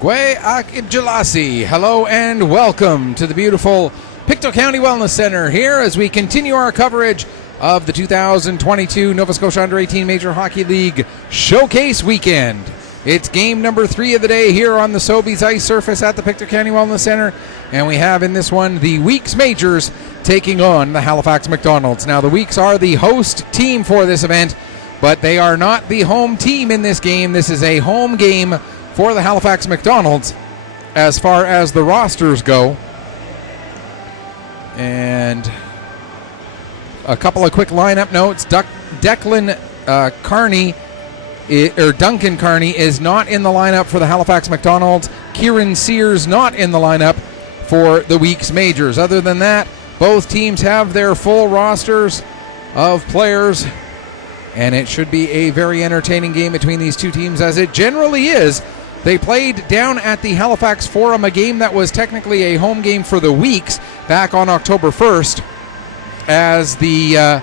Gwe Akibjalasi. Hello and welcome to the beautiful Pictou County Wellness Center here as we continue our coverage of the 2022 Nova Scotia Under-18 Major Hockey League Showcase Weekend. It's game number 3 of the day here on the Sobeys ice surface at the Pictou County Wellness Center, and we have in this one the Weeks Majors taking on the Halifax McDonald's. Now the Weeks are the host team for this event, but they are not the home team in this game. This is a home game for the Halifax McDonald's as far as the rosters go. And a couple of quick lineup notes. Duncan Carney is not in the lineup for the Halifax McDonald's. Kieran Sears not in the lineup for the Weeks Majors. Other than that, both teams have their full rosters of players, and it should be a very entertaining game between these two teams, as it generally is. They played down at the Halifax Forum, a game that was technically a home game for the Weeks back on October 1st, as the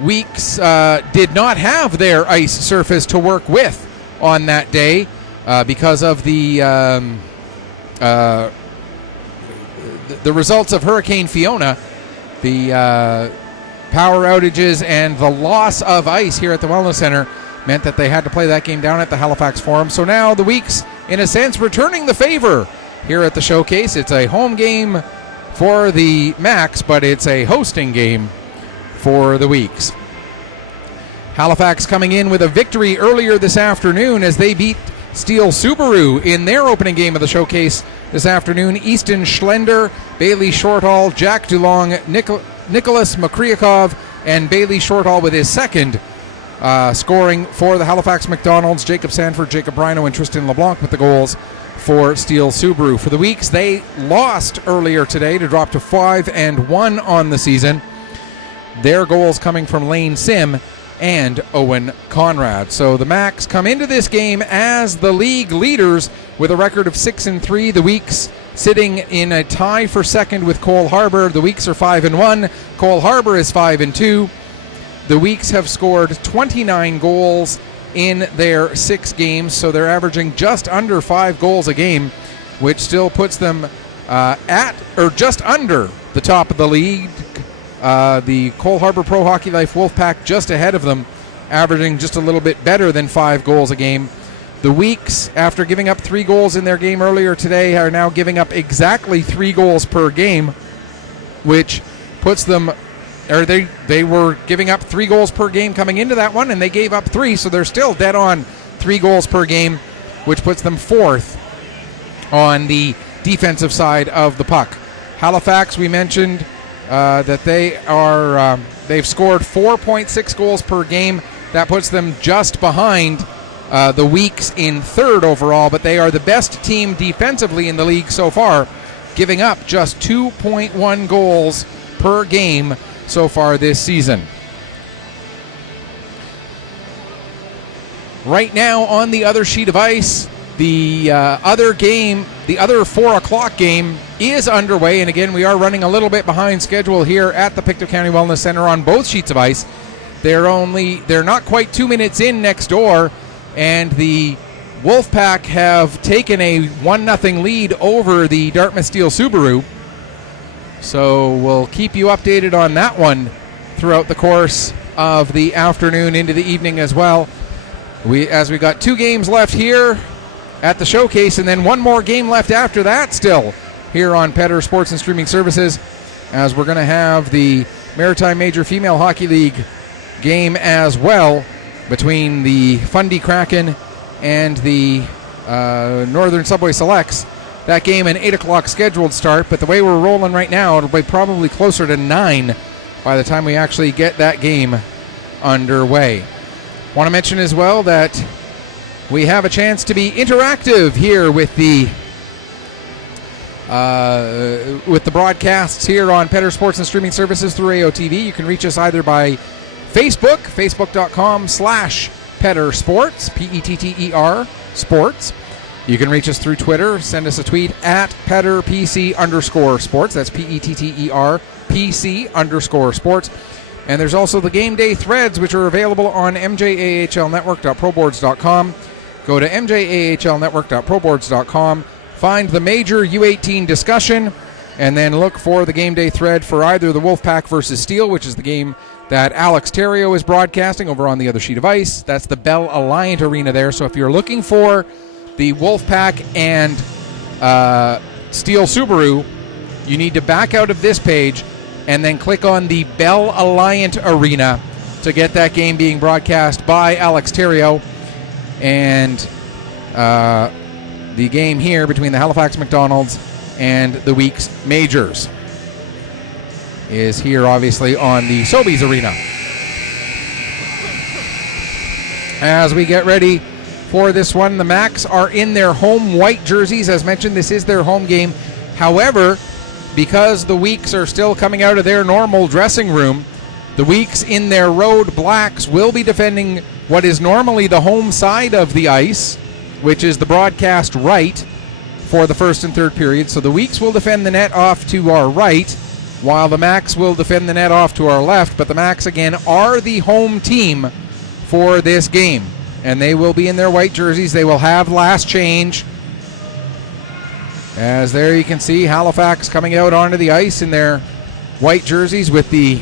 Weeks did not have their ice surface to work with on that day because of the results of Hurricane Fiona, the power outages and the loss of ice here at the Wellness Center meant that they had to play that game down at the Halifax Forum. So now the Weeks, in a sense, returning the favor here at the Showcase. It's a home game for the Max, but it's a hosting game for the Weeks. Halifax coming in with a victory earlier this afternoon as they beat Steel Subaru in their opening game of the Showcase this afternoon. Easton Schlender, Bailey Shortall, Jack Dulong, Nicholas Makriakov, and Bailey Shortall with his second scoring for the Halifax McDonald's. Jacob Sanford, Jacob Brino, and Tristan LeBlanc with the goals for Steel Subaru. For the Weeks, they lost earlier today to drop to 5-1 on the season. Their goals coming from Lane Sim and Owen Conrad. So the Max come into this game as the league leaders with a record of 6-3. The Weeks sitting in a tie for second with Cole Harbour. The Weeks are 5-1. Cole Harbour is 5-2. The Weeks have scored 29 goals in their 6 games, so they're averaging just under 5 goals a game, which still puts them at or just under the top of the league. The Cole Harbour Pro Hockey Life Wolfpack just ahead of them, averaging just a little bit better than 5 goals a game. The Weeks, after giving up 3 goals in their game earlier today, are now giving up exactly 3 goals per game, which puts them, or they were giving up 3 goals per game coming into that one, and they gave up 3, so they're still dead on 3 goals per game, which puts them 4th on the defensive side of the puck. Halifax, we mentioned that they've scored 4.6 goals per game. That puts them just behind the Weeks in 3rd overall, but they are the best team defensively in the league so far, giving up just 2.1 goals per game so far this season. Right now on the other sheet of ice, the other 4 o'clock game is underway, and again we are running a little bit behind schedule here at the Pictou County Wellness Center on both sheets of ice. They're not quite 2 minutes in next door, and the Wolfpack have taken a 1-0 lead over the Dartmouth Steel Subaru. So we'll keep you updated on that one throughout the course of the afternoon into the evening as well. We got 2 games left here at the Showcase, and then 1 more game left after that still here on Petter Sports and Streaming Services, as we're going to have the Maritime Major Female Hockey League game as well between the Fundy Kraken and the Northern Subway Selects. That game an 8 o'clock scheduled start, but the way we're rolling right now, it'll be probably closer to 9 by the time we actually get that game underway. Want to mention as well that we have a chance to be interactive here with the broadcasts here on Petter Sports and Streaming Services through AOTV. You can reach us either by facebook.com/Petter Sports, Petter Sports. You can reach us through Twitter. Send us a tweet at PetterPC_sports. That's PetterPC_sports. And there's also the game day threads, which are available on MJAHLnetwork.proboards.com. go to mjahlnetwork.proboards.com, find the major U18 discussion, and then look for the game day thread for either the Wolfpack versus Steel, which is the game that Alex Terrio is broadcasting over on the other sheet of ice. That's the Bell Alliant Arena there. So if you're looking for the Wolfpack and Steel Subaru, you need to back out of this page and then click on the Bell Alliant Arena to get that game being broadcast by Alex Terrio. And the game here between the Halifax McDonald's and the Weeks Majors is here, obviously, on the Sobeys Arena. As we get ready for this one, the Macs are in their home white jerseys. As mentioned, this is their home game. However, because the Weeks are still coming out of their normal dressing room, the Weeks in their road blacks will be defending what is normally the home side of the ice, which is the broadcast right for the first and third period. So the Weeks will defend the net off to our right, while the Macs will defend the net off to our left. But the Macs, again, are the home team for this game, and they will be in their white jerseys. They will have last change. As there you can see Halifax coming out onto the ice in their white jerseys with the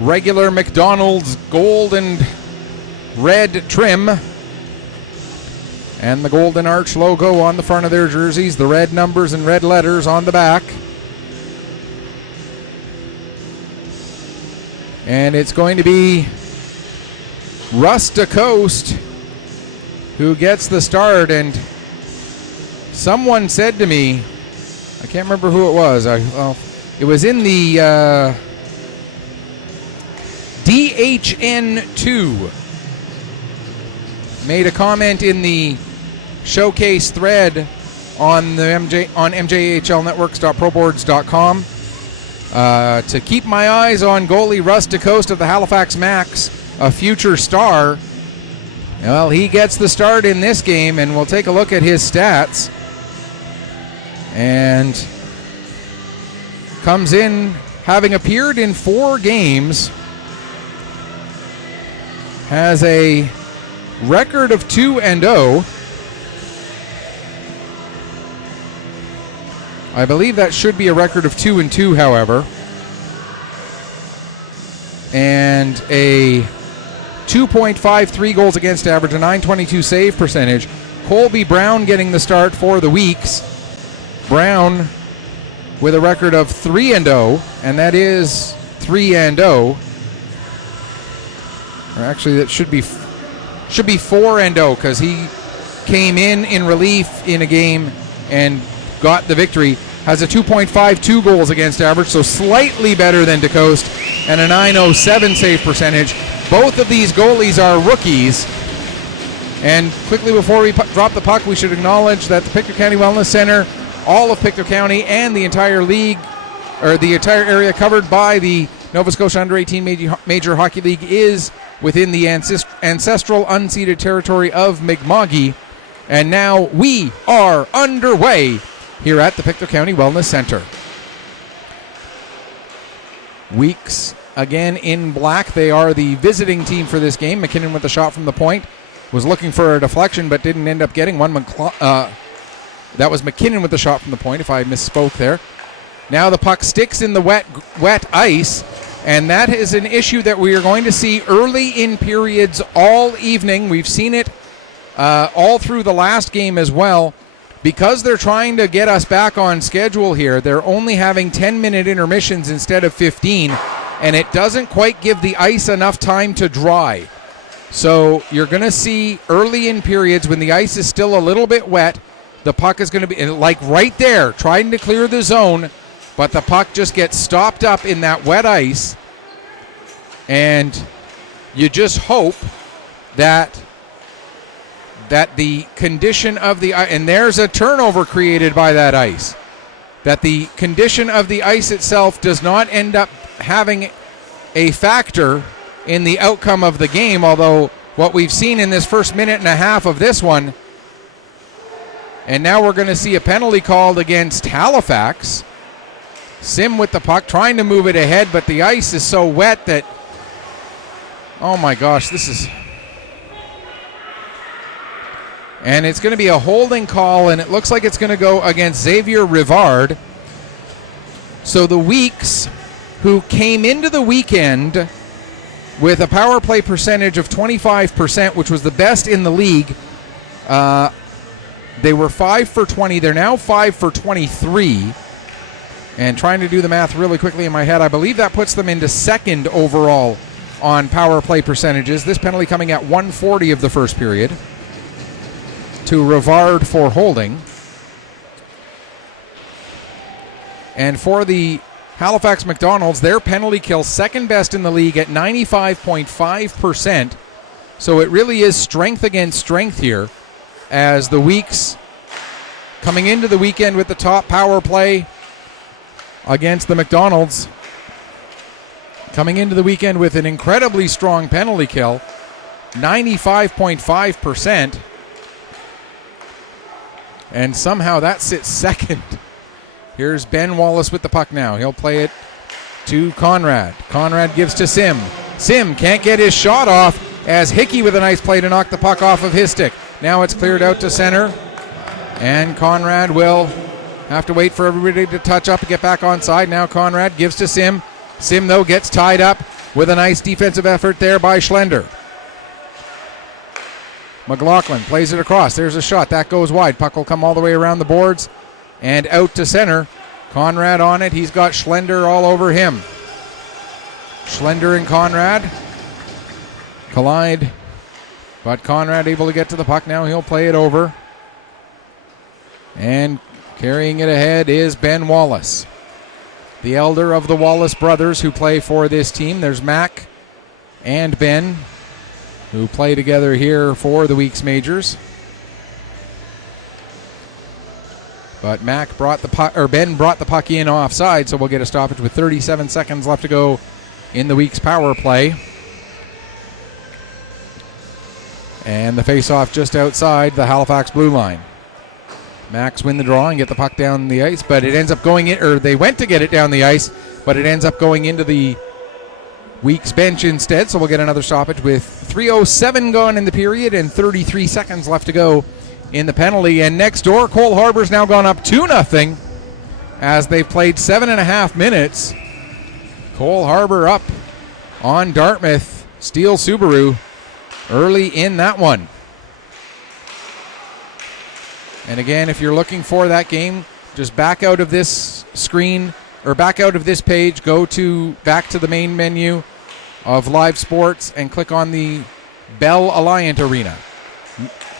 regular McDonald's gold and red trim and the Golden Arch logo on the front of their jerseys, the red numbers and red letters on the back. And it's going to be Russ DeCoste who gets the start. And someone said to me, I can't remember who it was. It was in the DHN2. Made a comment in the showcase thread on the mjahlnetworks.proboards.com to keep my eyes on goalie Russ DeCoste of the Halifax Macs, a future star. Well, he gets the start in this game, and we'll take a look at his stats. And comes in having appeared in 4 games, has a record of 2-0. I believe that should be a record of 2-2, however. And a 2.53 goals against average, a .922 save percentage. Colby Brown getting the start for the Weeks. Brown with a record of 3-0, and that is 3-0. Or actually, that should be 4-0 because he came in relief in a game and got the victory. Has a 2.52 goals against average, so slightly better than DeCoste, and a .907 save percentage. Both of these goalies are rookies. And quickly before we drop the puck, we should acknowledge that the Pictou County Wellness Center, all of Pictou County, and the entire league, or the entire area covered by the Nova Scotia Under-18 Major Hockey League, is within the ancestral unceded territory of Mi'kma'ki. And now we are underway here at the Pictou County Wellness Center. Weeks again in black. They are the visiting team for this game. McKinnon with the shot from the point. Was looking for a deflection but didn't end up getting one. That was McKinnon with the shot from the point, if I misspoke there. Now the puck sticks in the wet ice, and that is an issue that we are going to see early in periods all evening. We've seen it all through the last game as well. Because they're trying to get us back on schedule here, they're only having 10-minute intermissions instead of 15, and it doesn't quite give the ice enough time to dry. So you're going to see early in periods when the ice is still a little bit wet, the puck is going to be like right there, trying to clear the zone, but the puck just gets stopped up in that wet ice, and you just hope that the condition of the ice, and there's a turnover created by that ice, that the condition of the ice itself does not end up having a factor in the outcome of the game, although what we've seen in this first minute and a half of this one, and now we're going to see a penalty called against Halifax. Sim with the puck, trying to move it ahead, but the ice is so wet that, oh my gosh, this is... And it's going to be a holding call, and it looks like it's going to go against Xavier Rivard. So the Weeks, who came into the weekend with a power play percentage of 25%, which was the best in the league. They were 5 for 20. They're now 5 for 23. And trying to do the math really quickly in my head, I believe that puts them into second overall on power play percentages. This penalty coming at 140 of the first period to Rivard for holding. And for the Halifax McDonald's, their penalty kill second best in the league at 95.5%. So it really is strength against strength here, as the Weeks coming into the weekend with the top power play against the McDonald's, coming into the weekend with an incredibly strong penalty kill, 95.5%. And somehow that sits second. Here's Ben Wallace with the puck now. He'll play it to Conrad. Conrad gives to Sim. Sim can't get his shot off, as Hickey with a nice play to knock the puck off of his stick. Now it's cleared out to center, and Conrad will have to wait for everybody to touch up and get back onside. Now Conrad gives to Sim. Sim, though, gets tied up with a nice defensive effort there by Schlender. McLaughlin plays it across. There's a shot. That goes wide. Puck will come all the way around the boards and out to center. Conrad on it. He's got Schlender all over him. Schlender and Conrad collide, but Conrad able to get to the puck. Now he'll play it over. And carrying it ahead is Ben Wallace, the elder of the Wallace brothers who play for this team. There's Mac and Ben, who play together here for the Weeks Majors. But Mac brought the puck, or Ben brought the puck in offside, so we'll get a stoppage with 37 seconds left to go in the Weeks power play. And the face-off just outside the Halifax blue line. Macs win the draw and get the puck down the ice, but it ends up going in, or they went to get it down the ice, but it ends up going into the Weeks bench instead, so we'll get another stoppage with 3:07 gone in the period and 33 seconds left to go in the penalty. And next door, Cole Harbour's now gone up 2-0 as they've played 7.5 minutes. Cole Harbour up on Dartmouth Steel Subaru early in that one. And again, if you're looking for that game, just back out of this screen, or back out of this page, go back to the main menu of live sports and click on the Bell Alliant Arena.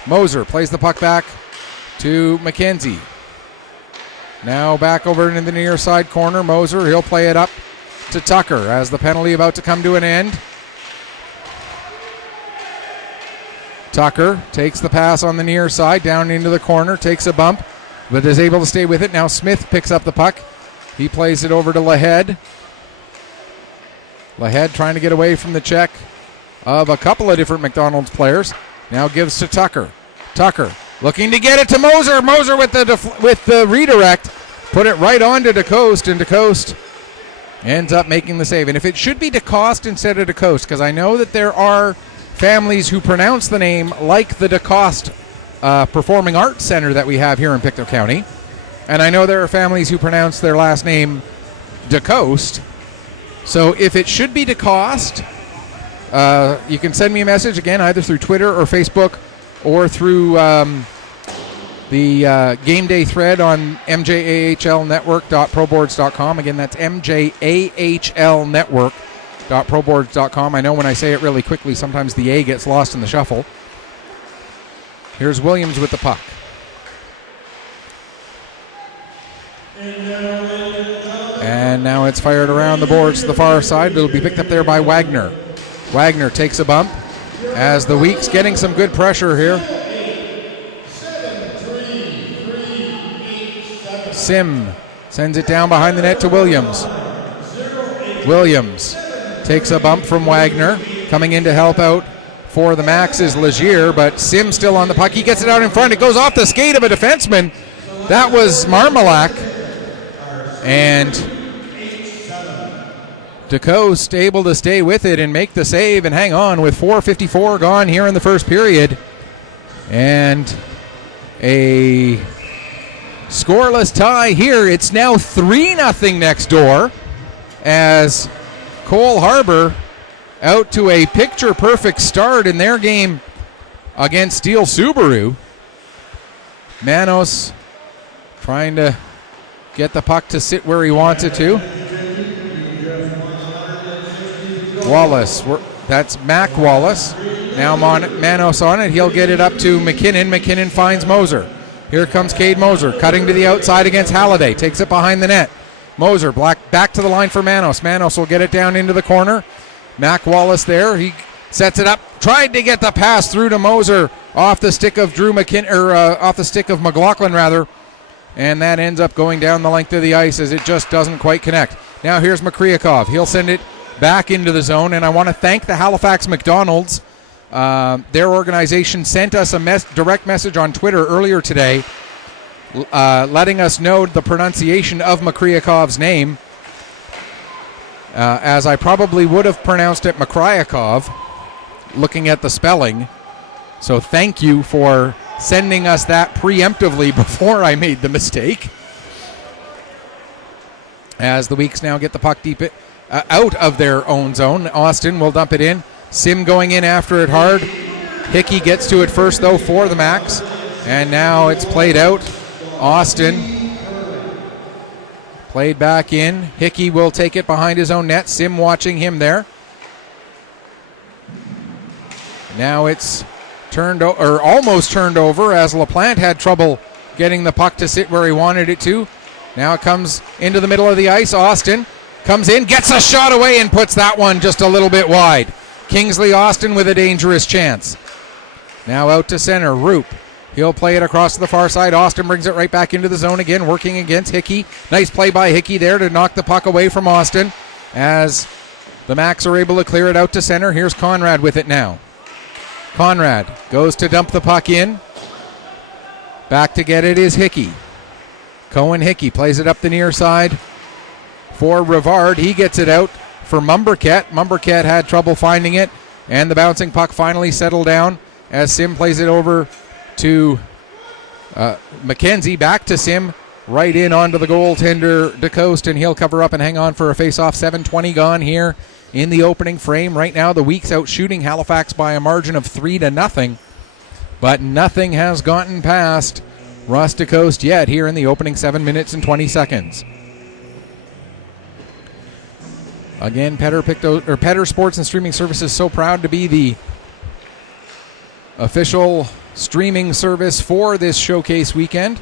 Moser plays the puck back to McKenzie. Now back over into the near side corner. Moser, he'll play it up to Tucker as the penalty about to come to an end. Tucker takes the pass on the near side, down into the corner, takes a bump, but is able to stay with it. Now Smith picks up the puck. He plays it over to Lahead. Lahead trying to get away from the check of a couple of different McDonald's players. Now gives to Tucker. Tucker looking to get it to Moser. Moser with the redirect. Put it right on to DeCoste, and DeCoste ends up making the save. And if it should be DeCoste instead of DeCoste, because I know that there are families who pronounce the name like the DeCoste Performing Arts Center that we have here in Pictou County. And I know there are families who pronounce their last name DeCoste. So if it should be DeCoste, you can send me a message, again, either through Twitter or Facebook or through the game day thread on mjahlnetwork.proboards.com. Again, that's mjahlnetwork.proboards.com. I know when I say it really quickly, sometimes the A gets lost in the shuffle. Here's Williams with the puck. And now it's fired around the boards to the far side. It'll be picked up there by Wagner. Wagner takes a bump as the Weeks getting some good pressure here. Sim sends it down behind the net to Williams. Williams takes a bump from Wagner. Coming in to help out for the Max is Legier, but Sim still on the puck. He gets it out in front. It goes off the skate of a defenseman. That was Marmalak. And DeCoste able to stay with it and make the save and hang on with 4:54 gone here in the first period. And a scoreless tie here. It's now 3-0 next door as Cole Harbour out to a picture-perfect start in their game against Steel Subaru. Manos trying to get the puck to sit where he wants it to. Wallace, that's Mac Wallace. Now Manos on it. He'll get it up to McKinnon. McKinnon finds Moser. Here comes Cade Moser, cutting to the outside against Halliday. Takes it behind the net. Moser back to the line for Manos. Manos will get it down into the corner. Mac Wallace there. He sets it up. Tried to get the pass through to Moser off the stick of off the stick of McLaughlin rather. And that ends up going down the length of the ice as it just doesn't quite connect. Now here's Makryakov. He'll send it back into the zone, and I want to thank the Halifax McDonald's. Their organization sent us a direct message on Twitter earlier today letting us know the pronunciation of Makryakov's name, as I probably would have pronounced it Makryakov, looking at the spelling. So thank you for sending us that preemptively before I made the mistake. As the Weeks now get the puck deep out of their own zone. Austin will dump it in. Sim going in after it hard. Hickey gets to it first, though, for the Max. And now it's played out. Austin played back in. Hickey will take it behind his own net. Sim watching him there. Now it's almost turned over as LaPlante had trouble getting the puck to sit where he wanted it to. Now it comes into the middle of the ice. Austin comes in, gets a shot away, and puts that one just a little bit wide. Kingsley Austin with a dangerous chance. Now out to center, Roop. He'll play it across to the far side. Austin brings it right back into the zone again, working against Hickey. Nice play by Hickey there to knock the puck away from Austin as the Macs are able to clear it out to center. Here's Conrad with it now. Conrad goes to dump the puck in. Back to get it is Hickey. Cohen Hickey plays it up the near side for Rivard. He gets it out for Mumbercat. Mumbercat had trouble finding it, and the bouncing puck finally settled down as Sim plays it over to McKenzie. Back to Sim, right in onto the goaltender DeCoste, and he'll cover up and hang on for a face-off. 7:20 gone here in the opening frame. Right now the Weeks out shooting Halifax by a margin of 3-0, but nothing has gotten past Russ DeCoste yet here in the opening 7 minutes and 20 seconds. Again, Petter Sports and Streaming Services so proud to be the official streaming service for this showcase weekend.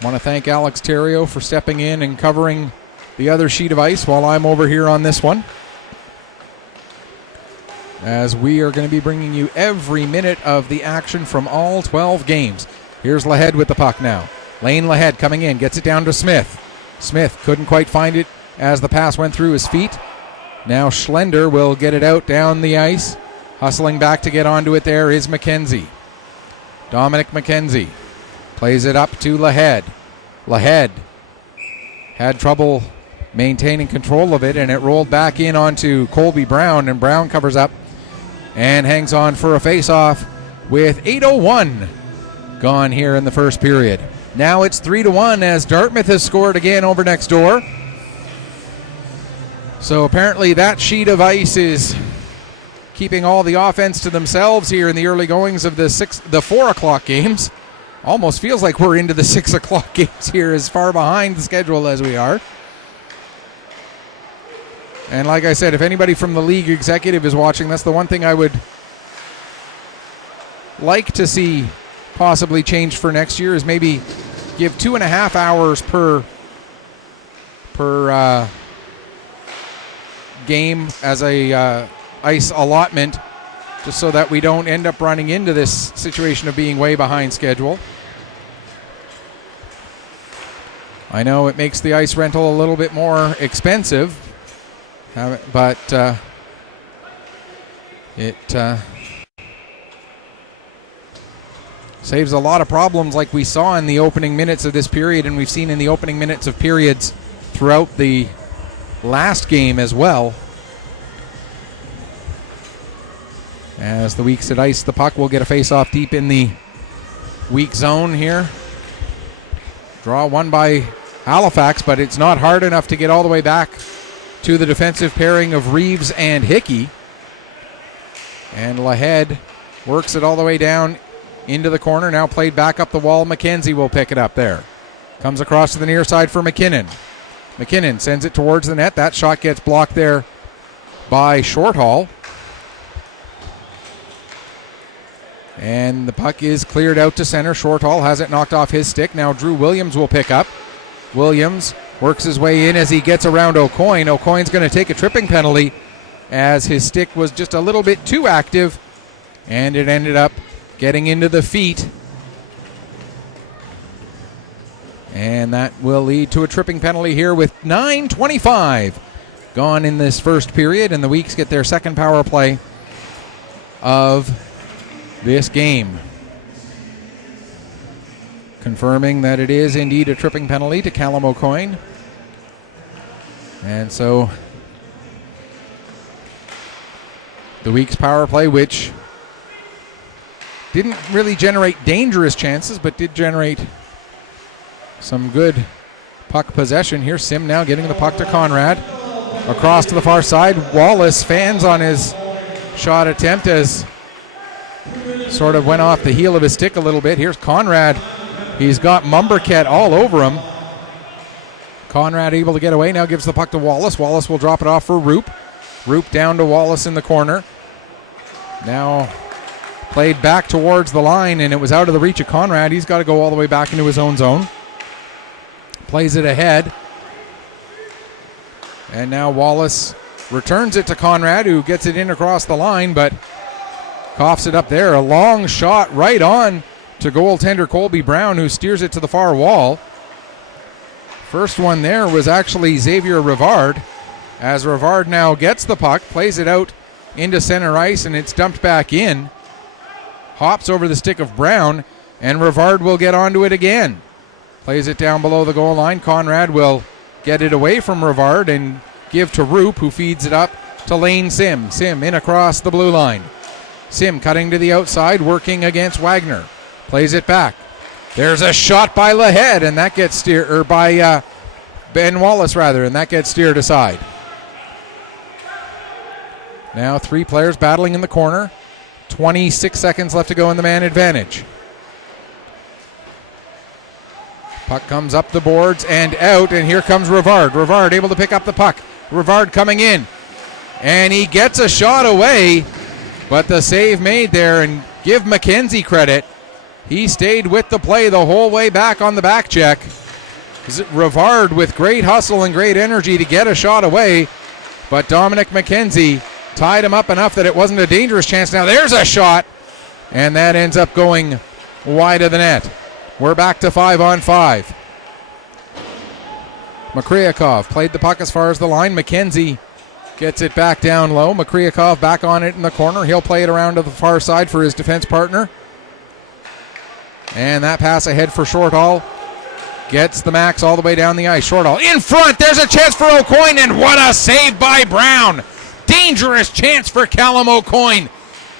I want to thank Alex Terrio for stepping in and covering the other sheet of ice while I'm over here on this one, as we are going to be bringing you every minute of the action from all 12 games. Here's Lahead with the puck now. Lane Lahead coming in, gets it down to Smith. Smith couldn't quite find it as the pass went through his feet. Now Schlender will get it out down the ice. Hustling back to get onto it there is McKenzie. Dominic McKenzie plays it up to Lahead. Lahead had trouble maintaining control of it, and it rolled back in onto Colby Brown, and Brown covers up and hangs on for a face-off with 8:01 gone here in the first period. Now it's 3-1 as Dartmouth has scored again over next door. So apparently that sheet of ice is keeping all the offense to themselves here in the early goings of the 4 o'clock games. Almost feels like we're into the 6 o'clock games here, as far behind the schedule as we are. And like I said, if anybody from the league executive is watching, that's the one thing I would like to see possibly changed for next year, is maybe give 2.5 hours per game as a ice allotment, just so that we don't end up running into this situation of being way behind schedule. I know it makes the ice rental a little bit more expensive, but it saves a lot of problems like we saw in the opening minutes of this period, and we've seen in the opening minutes of periods throughout the last game as well. As the Weeks at ice the puck, will get a face-off deep in the weak zone here. Draw won by Halifax, but it's not hard enough to get all the way back to the defensive pairing of Reeves and Hickey. And Lahead works it all the way down into the corner. Now played back up the wall. McKenzie will pick it up there. Comes across to the near side for McKinnon. McKinnon sends it towards the net. That shot gets blocked there by Shorthall. And the puck is cleared out to center. Shorthall has it knocked off his stick. Now Drew Williams will pick up. Williams works his way in as he gets around O'Coin. O'Coin's going to take a tripping penalty as his stick was just a little bit too active, and it ended up getting into the feet. And that will lead to a tripping penalty here with 9:25 gone in this first period, and the Weeks get their second power play of this game. Confirming that it is indeed a tripping penalty to Callum O'Coin. And so the Weeks power play, which didn't really generate dangerous chances, but did generate some good puck possession. Here's Sim now getting the puck to Conrad. Across to the far side. Wallace fans on his shot attempt as sort of went off the heel of his stick a little bit. Here's Conrad. He's got Mumbercat all over him. Conrad able to get away. Now gives the puck to Wallace. Wallace will drop it off for Roop. Roop down to Wallace in the corner. Now played back towards the line, and it was out of the reach of Conrad. He's got to go all the way back into his own zone. Plays it ahead. And now Wallace returns it to Conrad, who gets it in across the line, but coughs it up there. A long shot right on to goaltender Colby Brown, who steers it to the far wall. First one there was actually Xavier Rivard, as Rivard now gets the puck, plays it out into center ice, and it's dumped back in. Hops over the stick of Brown, and Rivard will get onto it again. Plays it down below the goal line. Conrad will get it away from Rivard and give to Roop, who feeds it up to Lane Sim. Sim in across the blue line. Sim cutting to the outside, working against Wagner. Plays it back. There's a shot by Lahead, and that gets steered, or by Ben Wallace rather, and that gets steered aside. Now three players battling in the corner. 26 seconds left to go in the man advantage. Puck comes up the boards and out, and here comes Rivard. Rivard able to pick up the puck. Rivard coming in, and he gets a shot away, but the save made there, and give McKenzie credit. He stayed with the play the whole way back on the back check. Rivard with great hustle and great energy to get a shot away, but Dominic McKenzie tied him up enough that it wasn't a dangerous chance. Now there's a shot, and that ends up going wide of the net. We're back to 5-on-5. Makryakov played the puck as far as the line. McKenzie gets it back down low. Makryakov back on it in the corner. He'll play it around to the far side for his defense partner. And that pass ahead for Shorthall gets the Max all the way down the ice. Shorthall in front. There's a chance for O'Coin, and what a save by Brown. Dangerous chance for Callum O'Coin,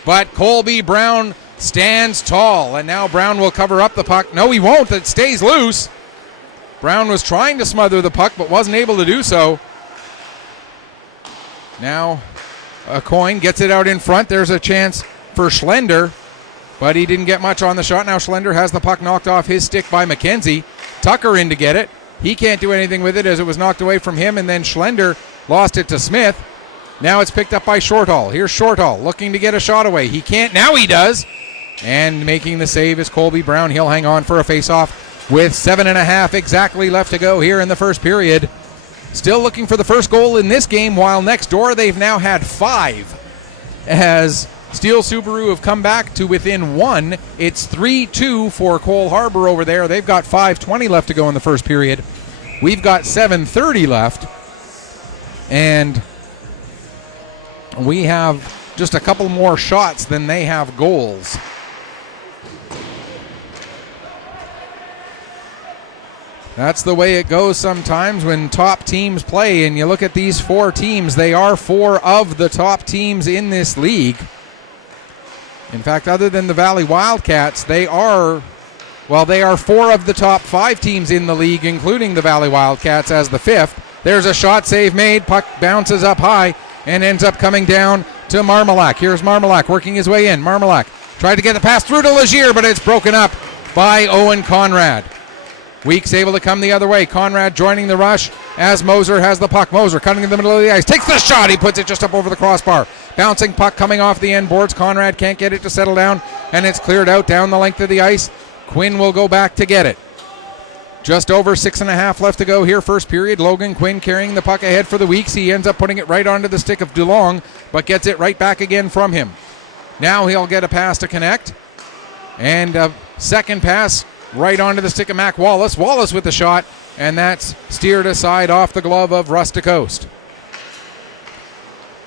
but Colby Brown stands tall, and now Brown will cover up the puck. No, he won't. It stays loose. Brown was trying to smother the puck, but wasn't able to do so. Now O'Coin gets it out in front. There's a chance for Schlender, but he didn't get much on the shot. Now Schlender has the puck knocked off his stick by McKenzie. Tucker in to get it. He can't do anything with it as it was knocked away from him, and then Schlender lost it to Smith. Now it's picked up by Shorthall. Here's Shorthall looking to get a shot away. He can't. Now he does. And making the save is Colby Brown. He'll hang on for a face-off with 7.5 exactly left to go here in the first period. Still looking for the first goal in this game, while next door they've now had 5. As Steel Subaru have come back to within 1. It's 3-2 for Cole Harbour over there. They've got 5:20 left to go in the first period. We've got 7:30 left. And we have just a couple more shots than they have goals. That's the way it goes sometimes when top teams play, and you look at these 4 teams, they are 4 of the top teams in this league. In fact, other than the Valley Wildcats, they are Well, they are 4 of the top 5 teams in the league, including the Valley Wildcats as the 5th. There's a shot save made. Puck bounces up high and ends up coming down to Marmalak. Here's Marmalak working his way in. Marmalak tried to get the pass through to Legier, but it's broken up by Owen Conrad. Weeks able to come the other way. Conrad joining the rush as Moser has the puck. Moser cutting in the middle of the ice. Takes the shot. He puts it just up over the crossbar. Bouncing puck coming off the end boards. Conrad can't get it to settle down, and it's cleared out down the length of the ice. Quinn will go back to get it. Just over 6.5 left to go here, first period. Logan Quinn carrying the puck ahead for the Weeks. He ends up putting it right onto the stick of DeLong, but gets it right back again from him. Now he'll get a pass to connect. And a second pass right onto the stick of Mac Wallace. Wallace with the shot, and that's steered aside off the glove of Rusticoast.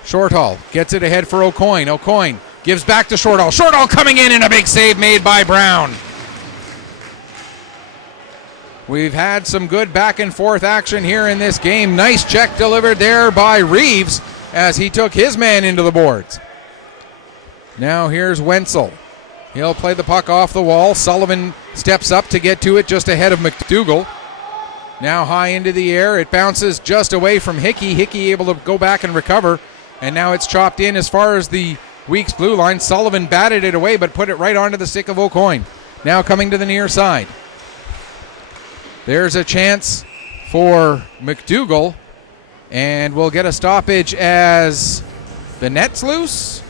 Shortall gets it ahead for O'Coin. O'Coin gives back to Shortall. Shortall coming in, and a big save made by Brown. We've had some good back and forth action here in this game. Nice check delivered there by Reeves as he took his man into the boards. Now here's Wenzel. He'll play the puck off the wall. Sullivan steps up to get to it just ahead of McDougall. Now high into the air. It bounces just away from Hickey. Hickey able to go back and recover. And now it's chopped in as far as the Weeks blue line. Sullivan batted it away but put it right onto the stick of O'Coin. Now coming to the near side. There's a chance for McDougall. And we'll get a stoppage as the net's loose.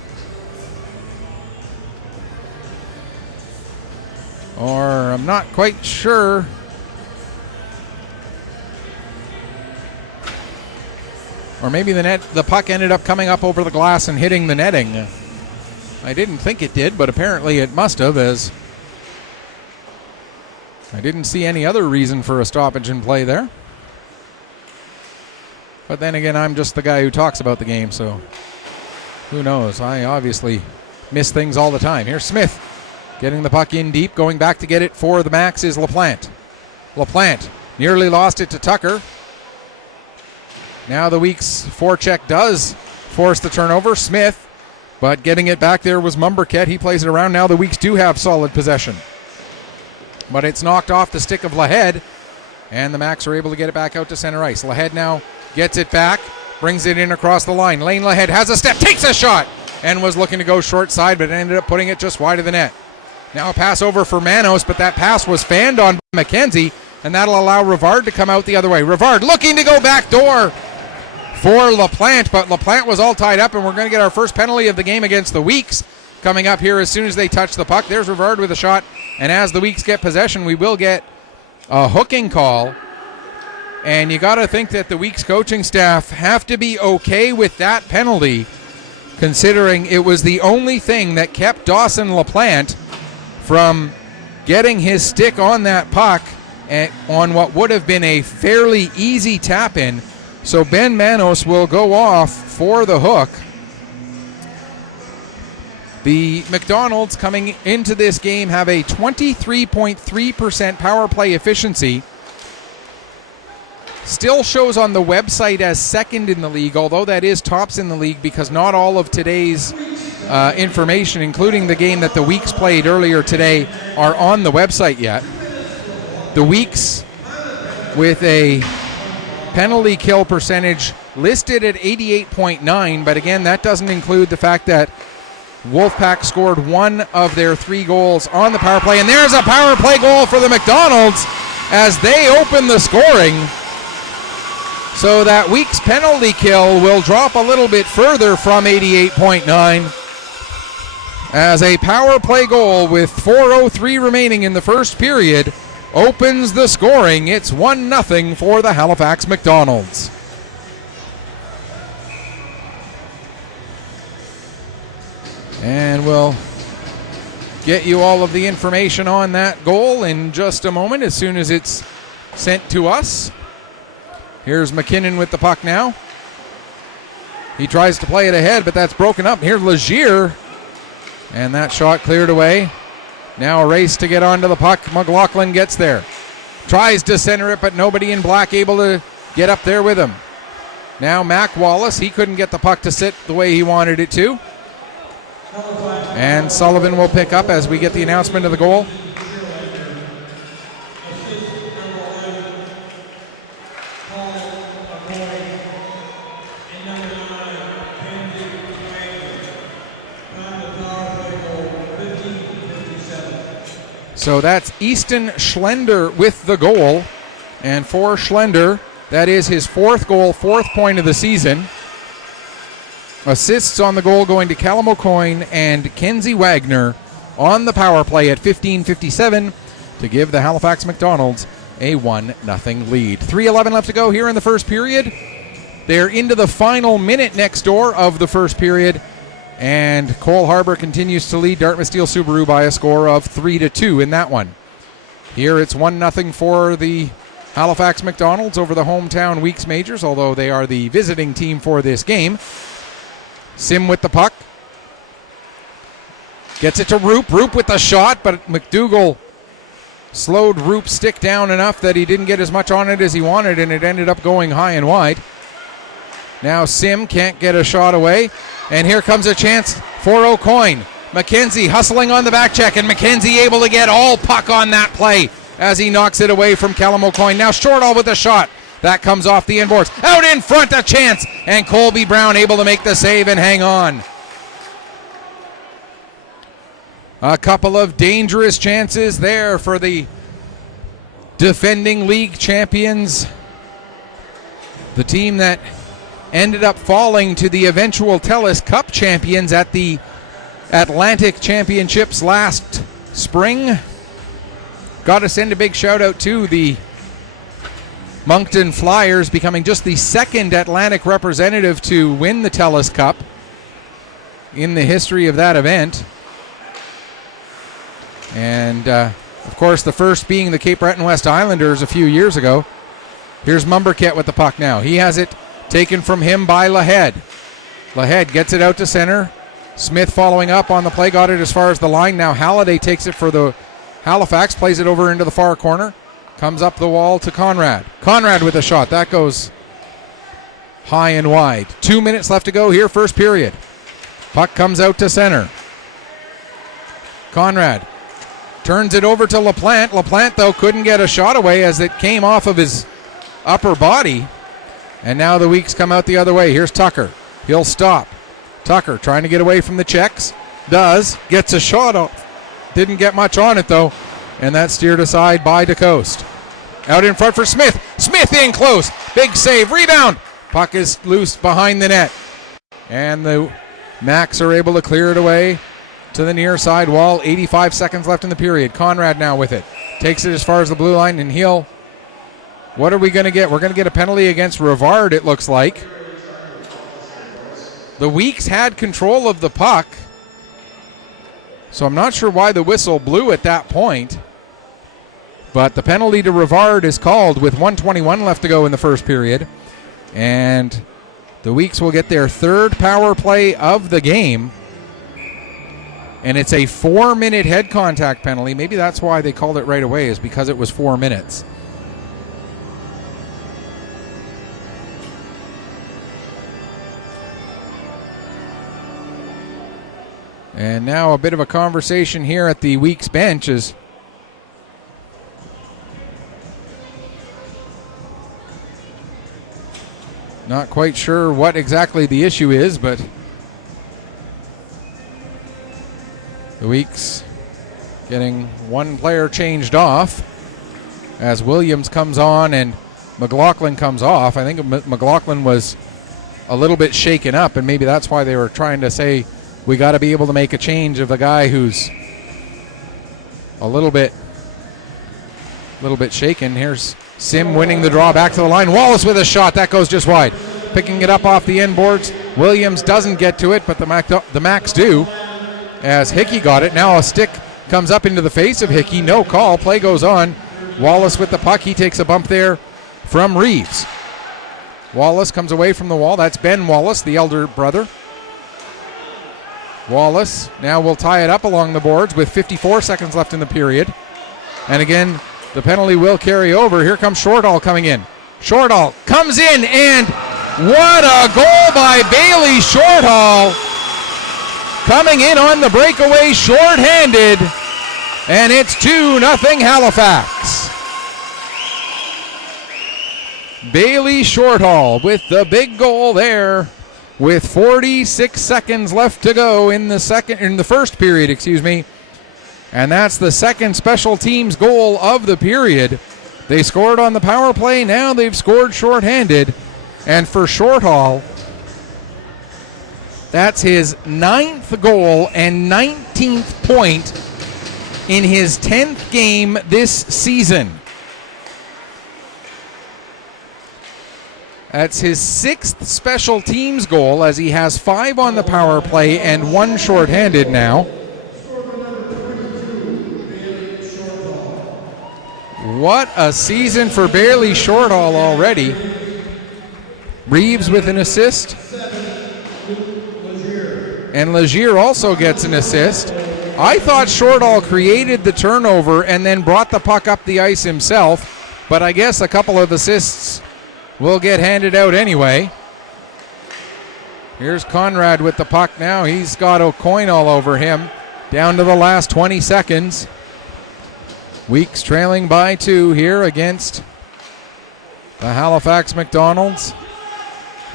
Or I'm not quite sure. Or maybe the puck ended up coming up over the glass and hitting the netting. I didn't think it did, but apparently it must have, as I didn't see any other reason for a stoppage in play there. But then again, I'm just the guy who talks about the game, so who knows? I obviously miss things all the time. Here's Smith. Getting the puck in deep, going back to get it for the Max is LaPlante. LaPlante nearly lost it to Tucker. Now the Weeks forecheck does force the turnover. Smith, but getting it back there was Mumberket. He plays it around. Now the Weeks do have solid possession. But it's knocked off the stick of Lahead, and the Max are able to get it back out to center ice. Lahead now gets it back, brings it in across the line. Lane Lahead has a step, takes a shot, and was looking to go short side, but ended up putting it just wide of the net. Now a pass over for Manos, but that pass was fanned on McKenzie, and that'll allow Rivard to come out the other way. Rivard looking to go back door for LaPlante, but LaPlante was all tied up, and we're going to get our first penalty of the game against the Weeks coming up here as soon as they touch the puck. There's Rivard with a shot, and as the Weeks get possession, we will get a hooking call. And you got to think that the Weeks coaching staff have to be okay with that penalty, considering it was the only thing that kept Dawson LaPlante from getting his stick on that puck on what would have been a fairly easy tap-in. So Ben Manos will go off for the hook. The McDonald's coming into this game have a 23.3% power play efficiency. Still shows on the website as second in the league, although that is tops in the league because not all of today's information, including the game that the Weeks played earlier today, are on the website yet. The Weeks with a penalty kill percentage listed at 88.9, but again, that doesn't include the fact that Wolfpack scored one of their 3 goals on the power play, and there's a power play goal for the McDonald's as they open the scoring. So that Weeks penalty kill will drop a little bit further from 88.9 as a power play goal with 4:03 remaining in the first period opens the scoring. It's 1-0 for the Halifax McDonald's. And we'll get you all of the information on that goal in just a moment as soon as it's sent to us. Here's McKinnon with the puck now. He tries to play it ahead, but that's broken up. Here's Legier, and that shot cleared away. Now a race to get onto the puck. McLaughlin gets there. Tries to center it, but nobody in black able to get up there with him. Now Mac Wallace, he couldn't get the puck to sit the way he wanted it to. And Sullivan will pick up as we get the announcement of the goal. So that's Easton Schlender with the goal. And for Schlender, that is his fourth goal, fourth point of the season. Assists on the goal going to Callum O'Coin and Kenzie Wagner on the power play at 15:57 to give the Halifax McDonald's a 1-0 lead. 3:11 left to go here in the first period. They're into the final minute next door of the first period. And Cole Harbour continues to lead Dartmouth Steel Subaru by a score of 3-2 in that one. Here it's 1-0 for the Halifax McDonald's over the hometown Weeks Majors, although they are the visiting team for this game. Sim with the puck. Gets it to Roop. Roop with the shot, but McDougall slowed Roop's stick down enough that he didn't get as much on it as he wanted, and it ended up going high and wide. Now Sim can't get a shot away, and here comes a chance for O'Coin. McKenzie hustling on the back check, and McKenzie able to get all puck on that play as he knocks it away from Callum O'Coin. Now Shortall with a shot. That comes off the inboards. Out in front, a chance, and Colby Brown able to make the save and hang on. A couple of dangerous chances there for the defending league champions. The team that ended up falling to the eventual TELUS Cup champions at the Atlantic Championships last spring. Got to send a big shout out to the Moncton Flyers, becoming just the second Atlantic representative to win the TELUS Cup in the history of that event. And, of course, the first being the Cape Breton West Islanders a few years ago. Here's Mumberket with the puck now. He has it taken from him by Lahead. Lahead gets it out to center. Smith following up on the play, got it as far as the line. Now Halliday takes it for the Halifax, plays it over into the far corner. Comes up the wall to Conrad. Conrad with a shot. That goes high and wide. 2 minutes left to go here, first period. Puck comes out to center. Conrad turns it over to LaPlante. LaPlante, though, couldn't get a shot away as it came off of his upper body. And now the Weeks come out the other way. Here's Tucker. He'll stop. Tucker trying to get away from the checks. Does. Gets a shot off. Didn't get much on it, though. And that's steered aside by DeCoste. Out in front for Smith. Smith in close. Big save. Rebound. Puck is loose behind the net. And the Macs are able to clear it away to the near side wall. 85 seconds left in the period. Conrad now with it. Takes it as far as the blue line, and he'll... What are we going to get? We're going to get a penalty against Rivard, it looks like. The Weeks had control of the puck, so I'm not sure why the whistle blew at that point. But the penalty to Rivard is called with 1:21 left to go in the first period. And the Weeks will get their third power play of the game. And it's a 4-minute head contact penalty. Maybe that's why they called it right away, is because it was 4 minutes. And now a bit of a conversation here at the Weeks bench is not quite sure what exactly the issue is, but the Weeks getting one player changed off as Williams comes on and McLaughlin comes off. I think McLaughlin was a little bit shaken up, and maybe that's why they were trying to say, we got to be able to make a change of a guy who's a little bit shaken. Here's Sim winning the draw back to the line. Wallace with a shot. That goes just wide. Picking it up off the end boards. Williams doesn't get to it, but the Macs do, as Hickey got it. Now a stick comes up into the face of Hickey. No call. Play goes on. Wallace with the puck. He takes a bump there from Reeves. Wallace comes away from the wall. That's Ben Wallace, the elder brother. Wallace now will tie it up along the boards with 54 seconds left in the period. And again, the penalty will carry over. Here comes Shortall coming in. Shortall comes in, and what a goal by Bailey Shortall. Coming in on the breakaway short-handed, and it's 2-0 Halifax. Bailey Shortall with the big goal there, with 46 seconds left to go in the first period, And that's the second special teams goal of the period. They scored on the power play. Now they've scored shorthanded. And for Shorthall, that's his 9th goal and 19th point in his 10th game this season. That's his 6th special teams goal, as he has 5 on the power play and 1 shorthanded now. What a season for Bailey Shorthall already. Reeves with an assist. And Legier also gets an assist. I thought Shorthall created the turnover and then brought the puck up the ice himself, but I guess a couple of assists will get handed out anyway. Here's Conrad with the puck now. He's got O'Coin all over him. Down to the last 20 seconds. Weeks trailing by 2 here against the Halifax McDonald's.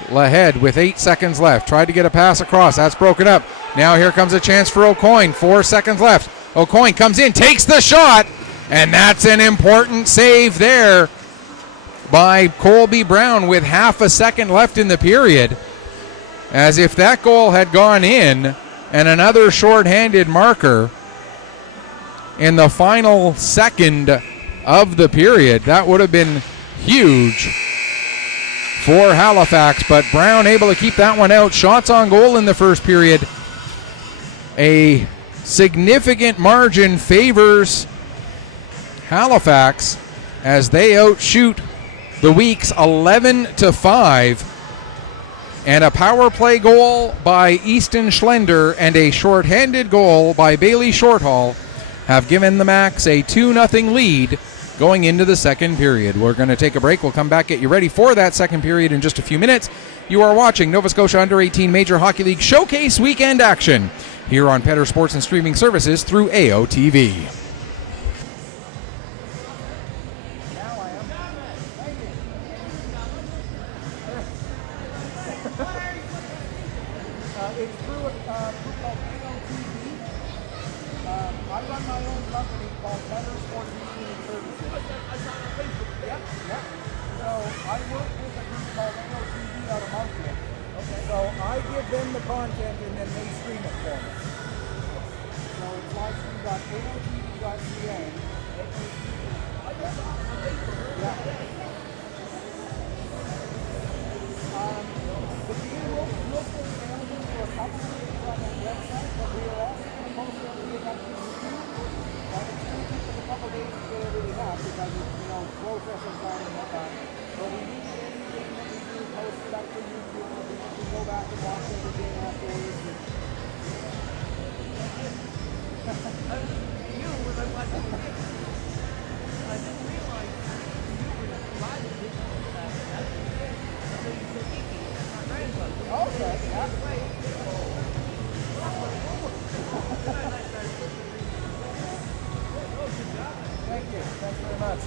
Lahead with 8 seconds left. Tried to get a pass across. That's broken up. Now here comes a chance for O'Coin. 4 seconds left. O'Coin comes in, takes the shot, and that's an important save there by Colby Brown with half a second left in the period. As if that goal had gone in and another shorthanded marker in the final second of the period, that would have been huge for Halifax, but Brown able to keep that one out. Shots on goal in the first period. A significant margin favors Halifax as they outshoot the Weeks 11-5. And a power play goal by Easton Schlender and a shorthanded goal by Bailey Shorthall have given the Macs a 2-0 lead going into the second period. We're going to take a break. We'll come back, get you ready for that second period in just a few minutes. You are watching Nova Scotia Under-18 Major Hockey League Showcase Weekend Action here on Petter Sports and Streaming Services through AOTV. It's through a group called AOTV. I run my own company called Petter Sports and Streaming Services. Yep. So I work with a group called AOTV out of Moncton. Okay. So I give them the content and then they stream it for me. So it's livestream.aotv.ca. The game will stay available for a couple of days on that website, but we are also going to post everything up to YouTube. It's going to take us a couple of days to get everything up because it's, processing time and whatnot. But we need to get everything that we do posted up to YouTube so people can go back and watch everything afterwards. I didn't realize you were providing this Okay, yeah. Thank you. Thanks very much.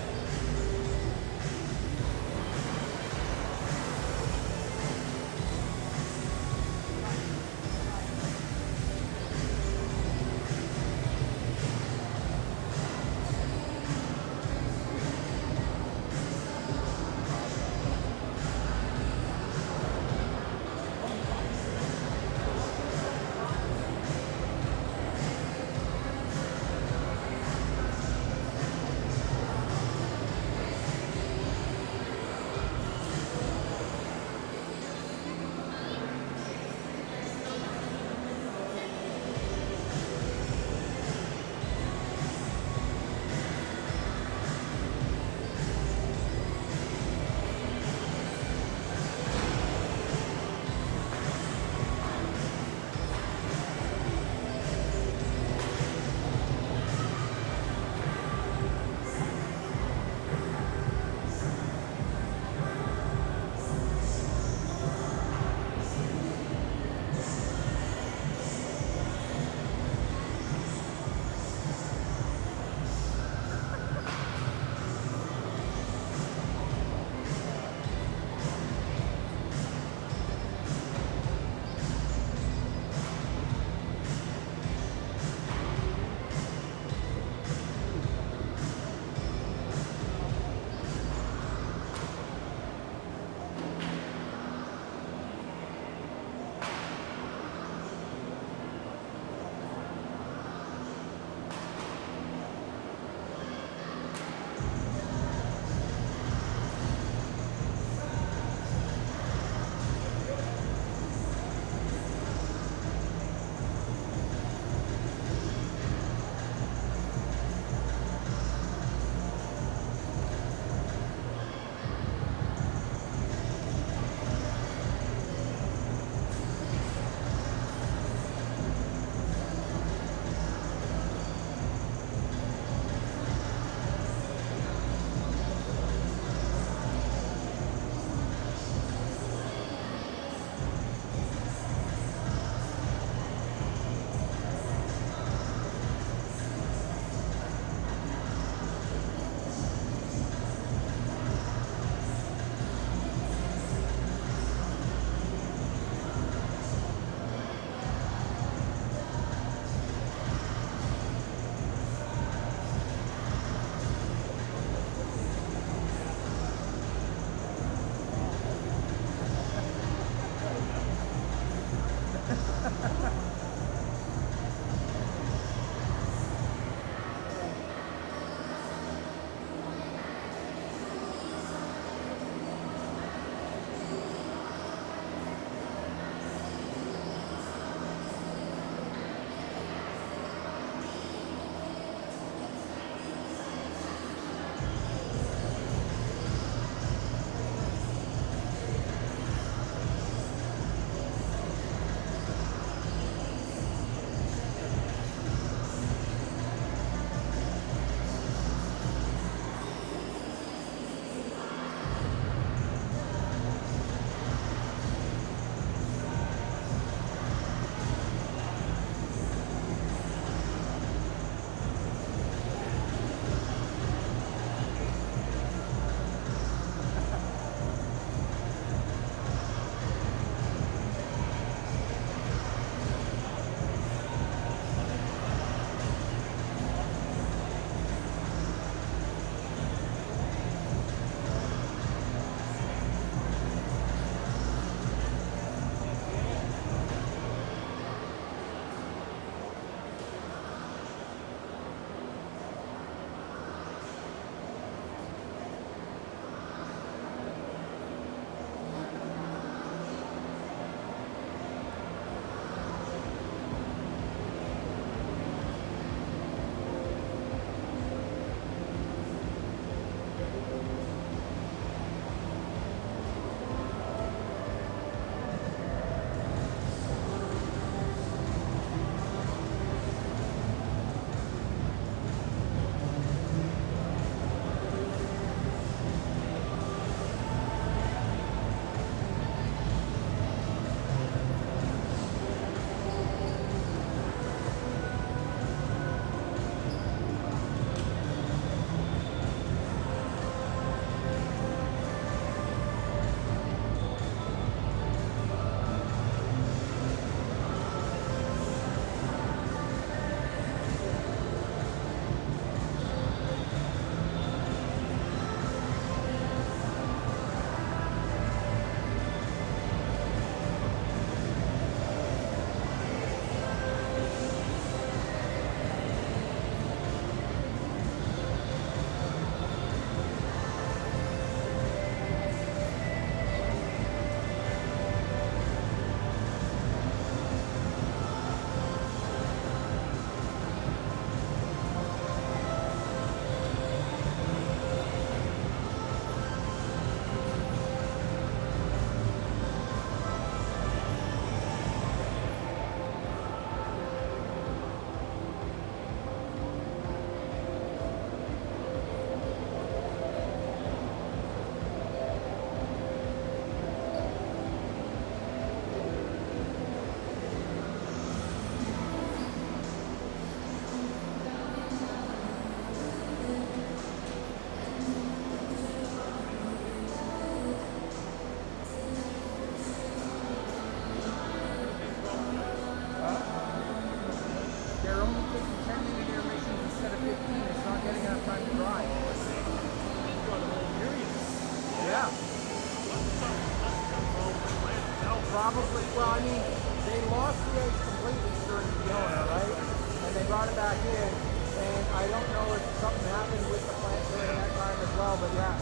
Well, I mean, they lost the ice completely during Fiona, right? And they brought it back in, and I don't know if something happened with the plant during that time as well, but yeah.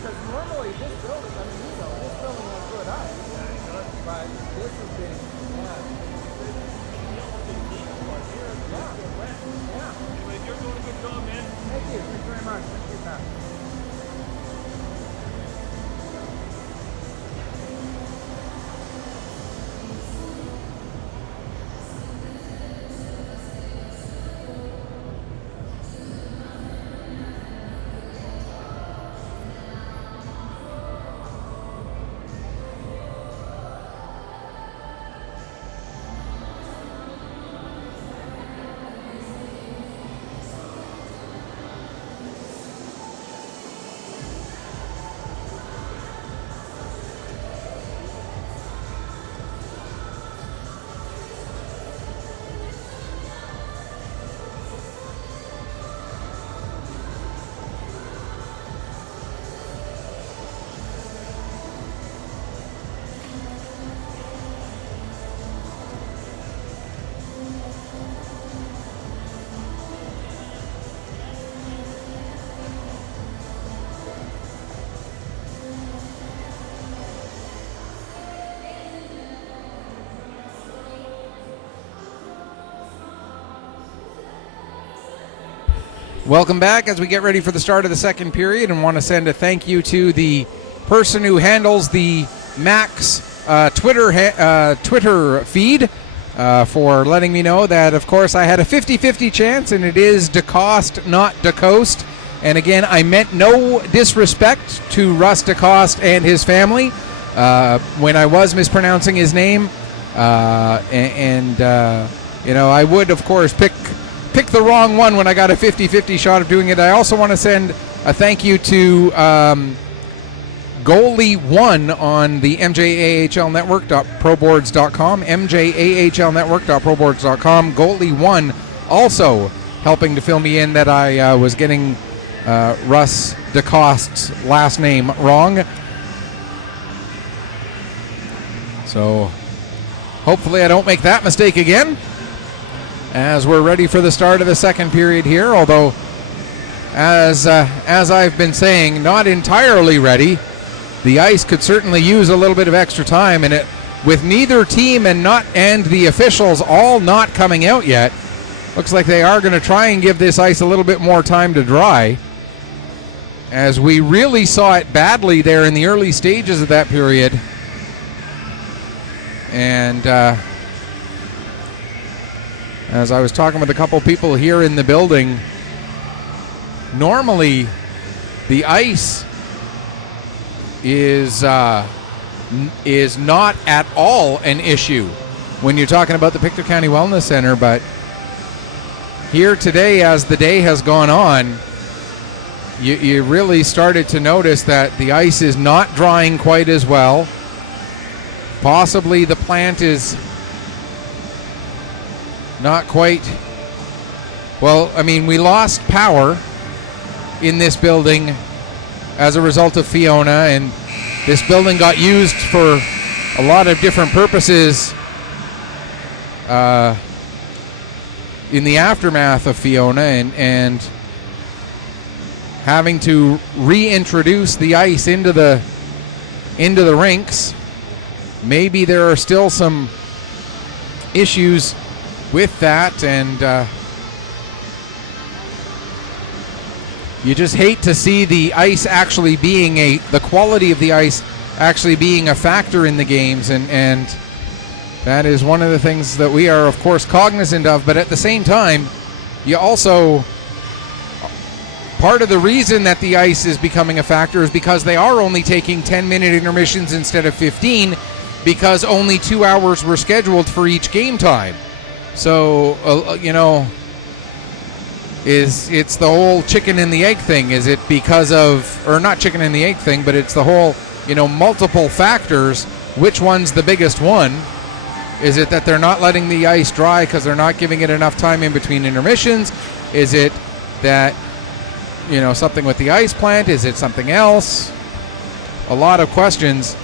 Because normally this building, I mean, you know, this building has good ice, but this has been, yeah. Yeah. Anyway, you're doing a good job, man. Thank you. Thank you very much. Thank you, Pat. Welcome back as we get ready for the start of the second period, and want to send a thank you to the person who handles the Max Twitter feed for letting me know that, of course, I had a 50-50 chance, and it is DeCoste, not DeCoste. And again, I meant no disrespect to Russ DeCoste and his family when I was mispronouncing his name. You know, I would, of course, pick the wrong one when I got a 50-50 shot of doing it. I also want to send a thank you to Goalie1 on the MJAHLnetwork.proboards.com, MJAHLnetwork.proboards.com. Goalie1 also helping to fill me in that I was getting Russ DeCoste's last name wrong. So hopefully I don't make that mistake again as we're ready for the start of the second period here, although as I've been saying, not entirely ready. The ice could certainly use a little bit of extra time, and with neither team and the officials all not coming out yet, looks like they are going to try and give this ice a little bit more time to dry, as we really saw it badly there in the early stages of that period. And as I was talking with a couple people here in the building, normally the ice is not at all an issue when you're talking about the Pictou County Wellness Center, but here today, as the day has gone on, you really started to notice that the ice is not drying quite as well. Possibly the plant is not quite, well, I mean, we lost power in this building as a result of Fiona, and this building got used for a lot of different purposes in the aftermath of Fiona, and having to reintroduce the ice into the rinks. Maybe there are still some issues with that, and you just hate to see the ice actually being the quality of the ice actually being a factor in the games, and that is one of the things that we are, of course, cognizant of. But at the same time, you also, part of the reason that the ice is becoming a factor is because they are only taking 10-minute intermissions instead of 15, because only 2 hours were scheduled for each game time. So, you know, it's the whole chicken and the egg thing. Is it because of, or not chicken and the egg thing, but it's the whole, you know, multiple factors. Which one's the biggest one? Is it that they're not letting the ice dry because they're not giving it enough time in between intermissions? Is it that, you know, something with the ice plant? Is it something else? A lot of questions.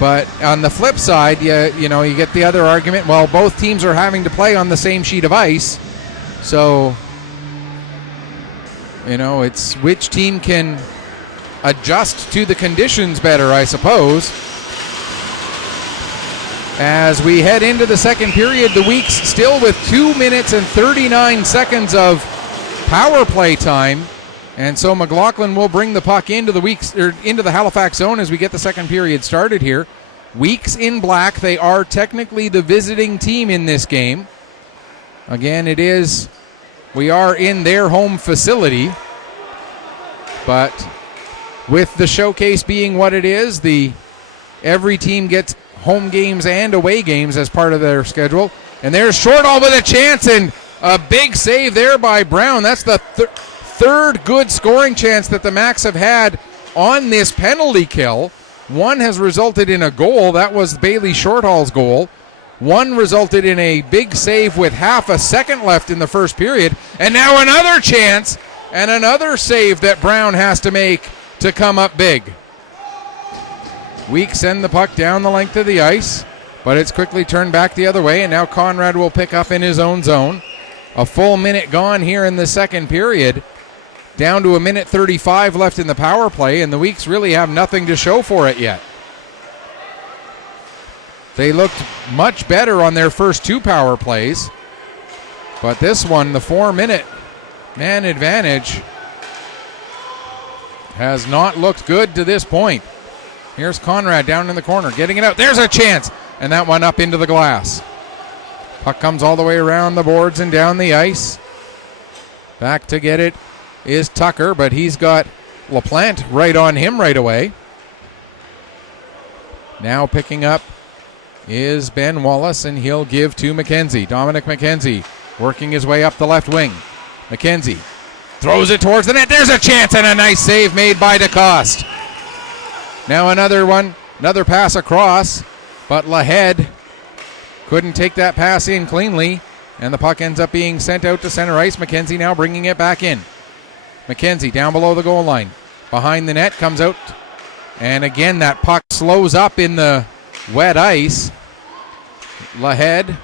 But on the flip side, you get the other argument. Well, both teams are having to play on the same sheet of ice, so it's which team can adjust to the conditions better, I suppose. As we head into the second period, the Weeks still with 2 minutes and 39 seconds of power play time. And so McLaughlin will bring the puck into the Halifax zone as we get the second period started here. Weeks in black. They are technically the visiting team in this game. Again, we are in their home facility. But with the showcase being what it is, every team gets home games and away games as part of their schedule. And there's Shortall with a chance, and a big save there by Brown. That's the third good scoring chance that the Macs have had on this penalty kill. One has resulted in a goal. That was Bailey Shortall's goal. One resulted in a big save with half a second left in the first period. And now another chance and another save that Brown has to make to come up big. Weeks send the puck down the length of the ice, but it's quickly turned back the other way, and now Conrad will pick up in his own zone. A full minute gone here in the second period. Down to 1:35 left in the power play, and the Weeks really have nothing to show for it yet. They looked much better on their first two power plays, but this one, the 4-minute man advantage, has not looked good to this point. Here's Conrad down in the corner, getting it out. There's a chance, and that one up into the glass. Puck comes all the way around the boards and down the ice. Back to get it is Tucker, but he's got LaPlante right on him right away. Now picking up is Ben Wallace, and he'll give to McKenzie. Dominic McKenzie working his way up the left wing. McKenzie throws it towards the net. There's a chance, and a nice save made by DeCoste. Now another pass across, but Lahead couldn't take that pass in cleanly, and the puck ends up being sent out to center ice. McKenzie now bringing it back in. McKenzie down below the goal line. Behind the net, comes out, and again that puck slows up in the wet ice. Lahead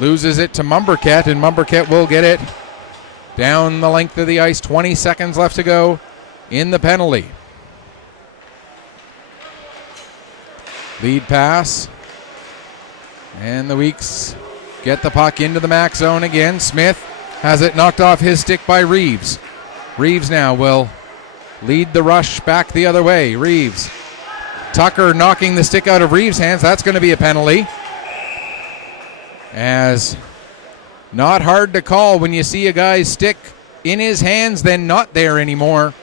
loses it to Mumberket, and Mumberket will get it down the length of the ice. 20 seconds left to go in the penalty. Lead pass, and the Weeks get the puck into the Mac zone again. Smith has it knocked off his stick by Reeves. Reeves now will lead the rush back the other way. Reeves. Tucker knocking the stick out of Reeves' hands. That's going to be a penalty. As not hard to call when you see a guy's stick in his hands, then not there anymore.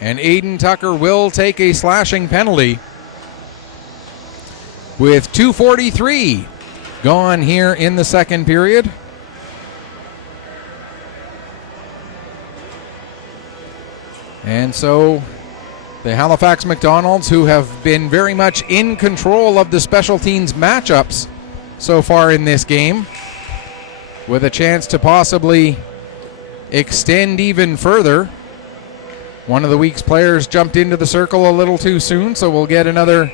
And Aiden Tucker will take a slashing penalty. With 2:43 gone here in the second period. And so the Halifax McDonald's, who have been very much in control of the special teams matchups so far in this game, with a chance to possibly extend even further. One of the Weeks players jumped into the circle a little too soon, so we'll get a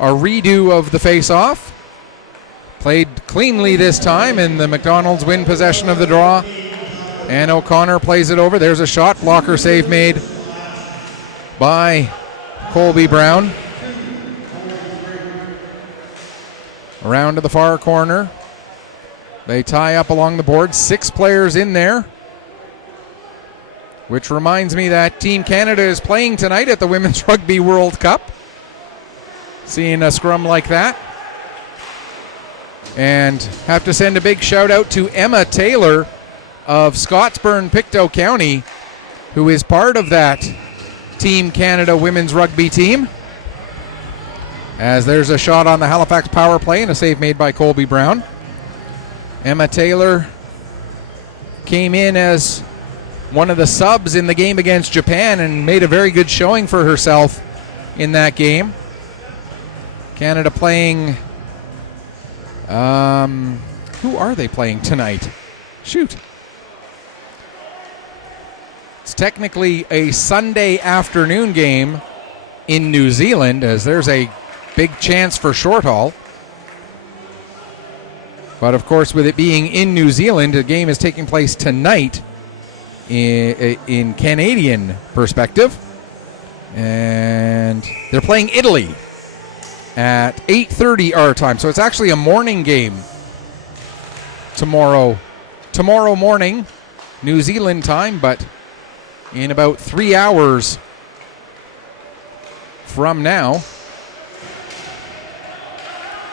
redo of the face-off. Played cleanly this time, and the McDonald's win possession of the draw. And O'Connor plays it over. There's a shot blocker save made by Colby Brown. Around to the far corner. They tie up along the board. 6 players in there. Which reminds me that Team Canada is playing tonight at the Women's Rugby World Cup. Seeing a scrum like that. And have to send a big shout out to Emma Taylor of Scottsburn, Pictou County, who is part of that Team Canada women's rugby team. As there's a shot on the Halifax power play and a save made by Colby Brown. Emma Taylor came in as one of the subs in the game against Japan and made a very good showing for herself in that game. Canada playing... who are they playing tonight? Shoot. It's technically a Sunday afternoon game in New Zealand, as there's a big chance for short haul. But of course, with it being in New Zealand, the game is taking place tonight in Canadian perspective. And they're playing Italy at 8:30 our time. So it's actually a morning game tomorrow morning, New Zealand time, but in about 3 hours from now.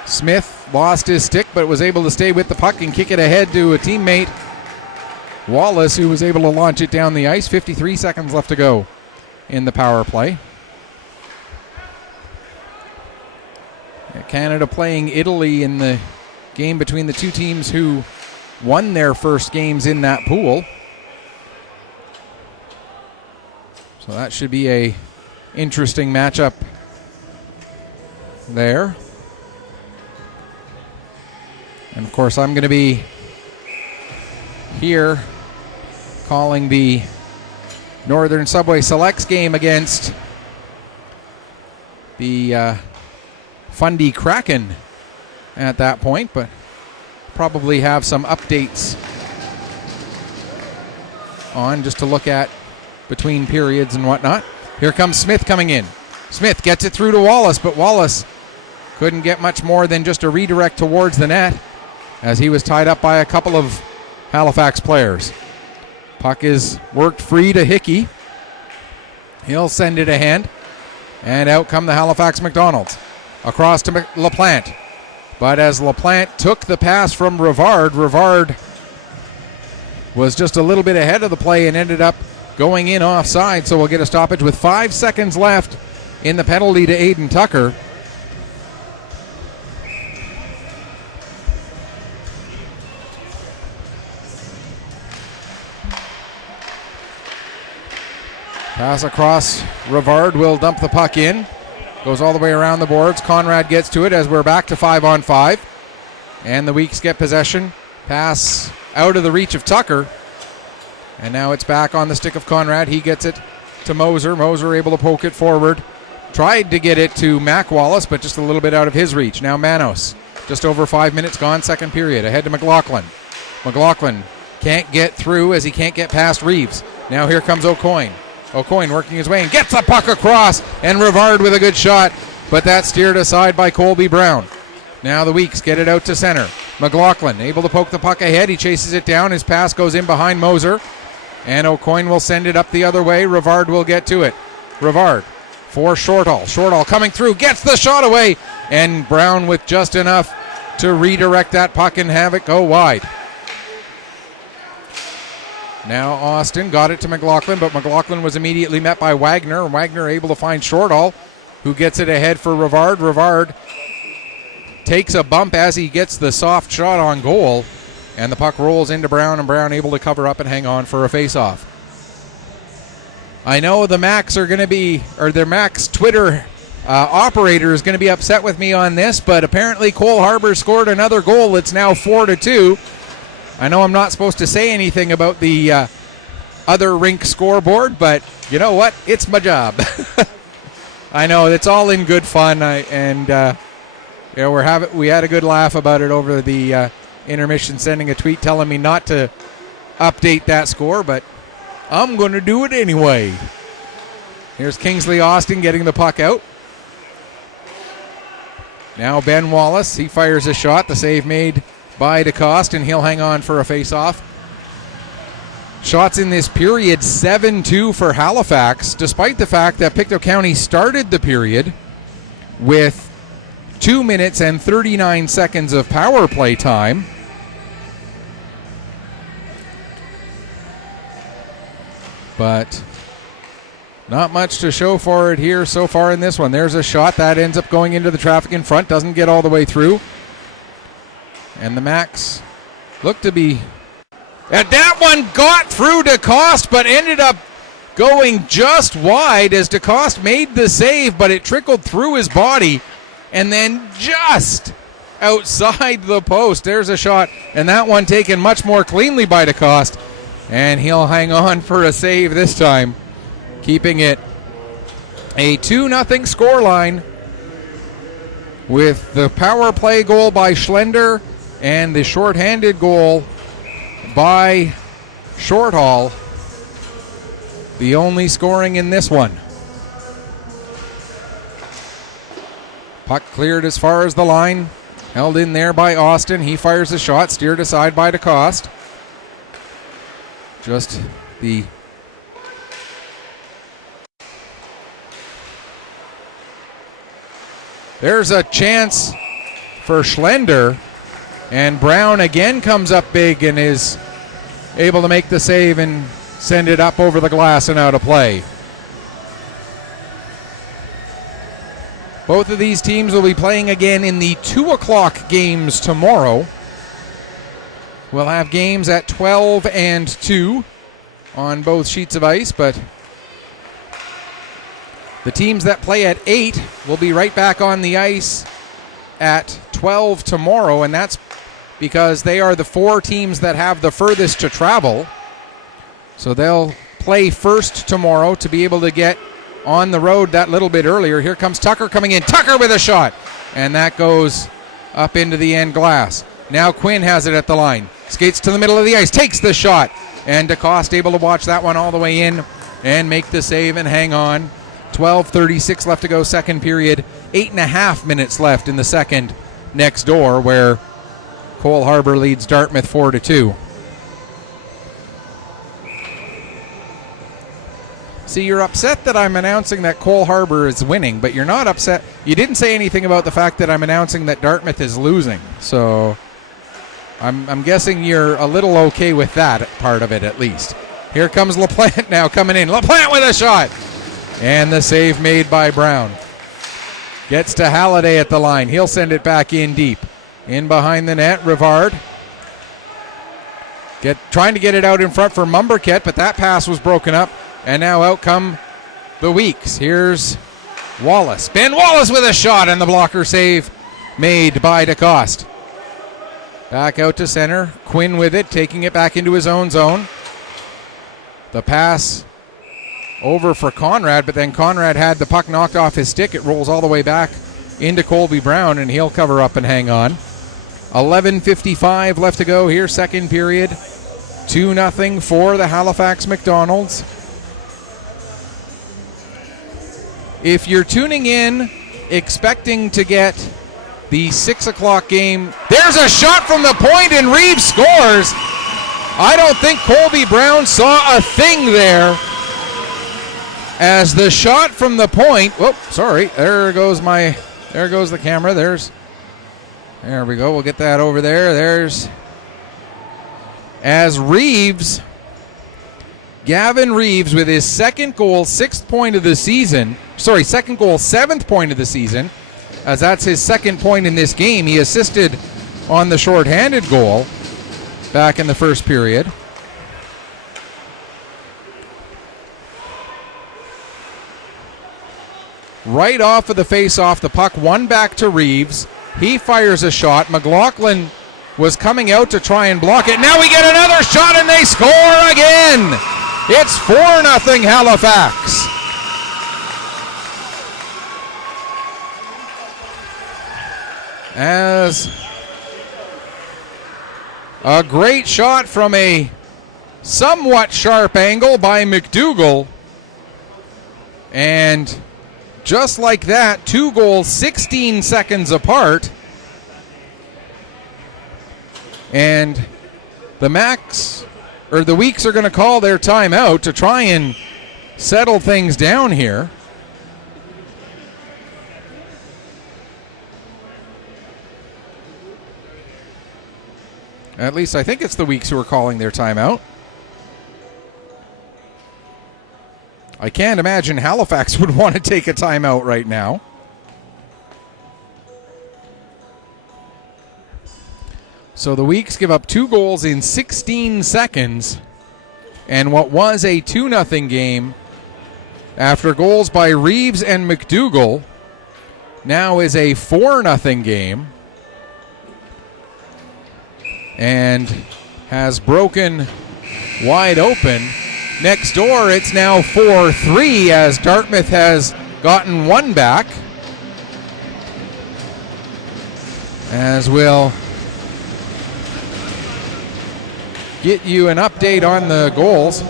Smith lost his stick, but was able to stay with the puck and kick it ahead to a teammate, Wallace, who was able to launch it down the ice. 53 seconds left to go in the power play. Canada playing Italy in the game between the two teams who won their first games in that pool. So that should be a interesting matchup there. And of course, I'm going to be here calling the Northern Subway Selects game against the Fundy Kraken at that point, but probably have some updates on just to look at between periods and whatnot. Here comes Smith coming in. Smith gets it through to Wallace, but Wallace couldn't get much more than just a redirect towards the net as he was tied up by a couple of Halifax players. Puck is worked free to Hickey. He'll send it ahead, and out come the Halifax McDonald's. Across to LaPlante. But as LaPlante took the pass from Rivard, Rivard was just a little bit ahead of the play and ended up going in offside, so we'll get a stoppage with 5 seconds left in the penalty to Aiden Tucker. Pass across, Rivard will dump the puck in. Goes all the way around the boards. Conrad gets to it as we're back to 5-on-5. And the Weeks get possession. Pass out of the reach of Tucker. And now it's back on the stick of Conrad. He gets it to Moser. Moser able to poke it forward. Tried to get it to Mac Wallace, but just a little bit out of his reach. Now Manos. Just over 5 minutes gone, second period. Ahead to McLaughlin. McLaughlin can't get through as he can't get past Reeves. Now here comes O'Coin. O'Coin working his way and gets the puck across, and Rivard with a good shot, but that's steered aside by Colby Brown. Now the Weeks get it out to center. McLaughlin able to poke the puck ahead. He chases it down. His pass goes in behind Moser, and O'Coin will send it up the other way. Rivard will get to it. Rivard for Shortall. Shortall coming through, gets the shot away, and Brown with just enough to redirect that puck and have it go wide. Now Austin got it to McLaughlin, but McLaughlin was immediately met by Wagner. Wagner able to find Shortall, who gets it ahead for Rivard. Rivard takes a bump as he gets the soft shot on goal, and the puck rolls into Brown, and Brown able to cover up and hang on for a face-off. I know the Macs are going to be, or their Macs Twitter operator is going to be upset with me on this, but apparently Cole Harbour scored another goal. It's now 4-2. I know I'm not supposed to say anything about the other rink scoreboard, but you know what? It's my job. I know it's all in good fun, we had a good laugh about it over the intermission, sending a tweet telling me not to update that score, but I'm going to do it anyway. Here's Kingsley Austin getting the puck out. Now Ben Wallace, he fires a shot. The save made by DeCoste, and he'll hang on for a face-off. Shots in this period, 7-2 for Halifax, despite the fact that Pictou County started the period with 2 minutes and 39 seconds of power play time. But not much to show for it here so far in this one. There's a shot that ends up going into the traffic in front, doesn't get all the way through. And the Macs look to be... And that one got through DeCoste, but ended up going just wide as DeCoste made the save, but it trickled through his body and then just outside the post. There's a shot, and that one taken much more cleanly by DeCoste. And he'll hang on for a save this time, keeping it A 2-0 scoreline with the power play goal by Schlender and the shorthanded goal by Shorthall. The only scoring in this one. Puck cleared as far as the line. Held in there by Austin. He fires a shot, steered aside by DeCoste. Just the There's a chance for Schlender, and Brown again comes up big and is able to make the save and send it up over the glass and out of play. Both of these teams will be playing again in the 2 o'clock games tomorrow. We'll have games at 12 and 2 on both sheets of ice, but the teams that play at 8 will be right back on the ice at 12 tomorrow, and that's because they are the 4 teams that have the furthest to travel. So they'll play first tomorrow to be able to get on the road that little bit earlier. Here comes Tucker coming in. Tucker with a shot, and that goes up into the end glass. Now Quinn has it at the line. Skates to the middle of the ice, takes the shot, and DeCoste able to watch that one all the way in and make the save and hang on. 12:36 left to go, second period. 8.5 minutes left in the second next door, where Cole Harbour leads Dartmouth 4-2. See, you're upset that I'm announcing that Cole Harbour is winning, but you're not upset. You didn't say anything about the fact that I'm announcing that Dartmouth is losing. So I'm guessing you're a little okay with that part of it, at least. Here comes LaPlante now coming in. LaPlante with a shot. And the save made by Brown. Gets to Halliday at the line. He'll send it back in deep. In behind the net, Rivard. Trying to get it out in front for Mumberket, but that pass was broken up. And now out come the Weeks. Here's Wallace. Ben Wallace with a shot, and the blocker save made by DeCoste. Back out to center. Quinn with it, taking it back into his own zone. The pass over for Conrad, but then Conrad had the puck knocked off his stick. It rolls all the way back into Colby Brown, and he'll cover up and hang on. 11:55 left to go here, second period. 2-0 for the Halifax McDonald's. If you're tuning in expecting to get the 6 o'clock game, there's a shot from the point and Reeves scores. I don't think Colby Brown saw a thing there, as the shot from the point, there goes the camera. There we go. We'll get that over there. Gavin Reeves with his second goal, 6th point of the season. Second goal, 7th point of the season, as that's his second point in this game. He assisted on the shorthanded goal back in the first period. Right off of the face-off, the puck won back to Reeves. He fires a shot. McLaughlin was coming out to try and block it. Now we get another shot, and they score again. It's 4-0 Halifax. As a great shot from a somewhat sharp angle by McDougall. And just like that, 2 goals 16 seconds apart. And the Weeks are going to call their timeout to try and settle things down here. At least I think it's the Weeks who are calling their timeout. I can't imagine Halifax would want to take a timeout right now. So the Weeks give up 2 goals in 16 seconds, and what was a 2-0 game after goals by Reeves and McDougall now is a 4-0 game, and has broken wide open. Next door, it's now 4-3 as Dartmouth has gotten one back. As we'll get you an update on the goals.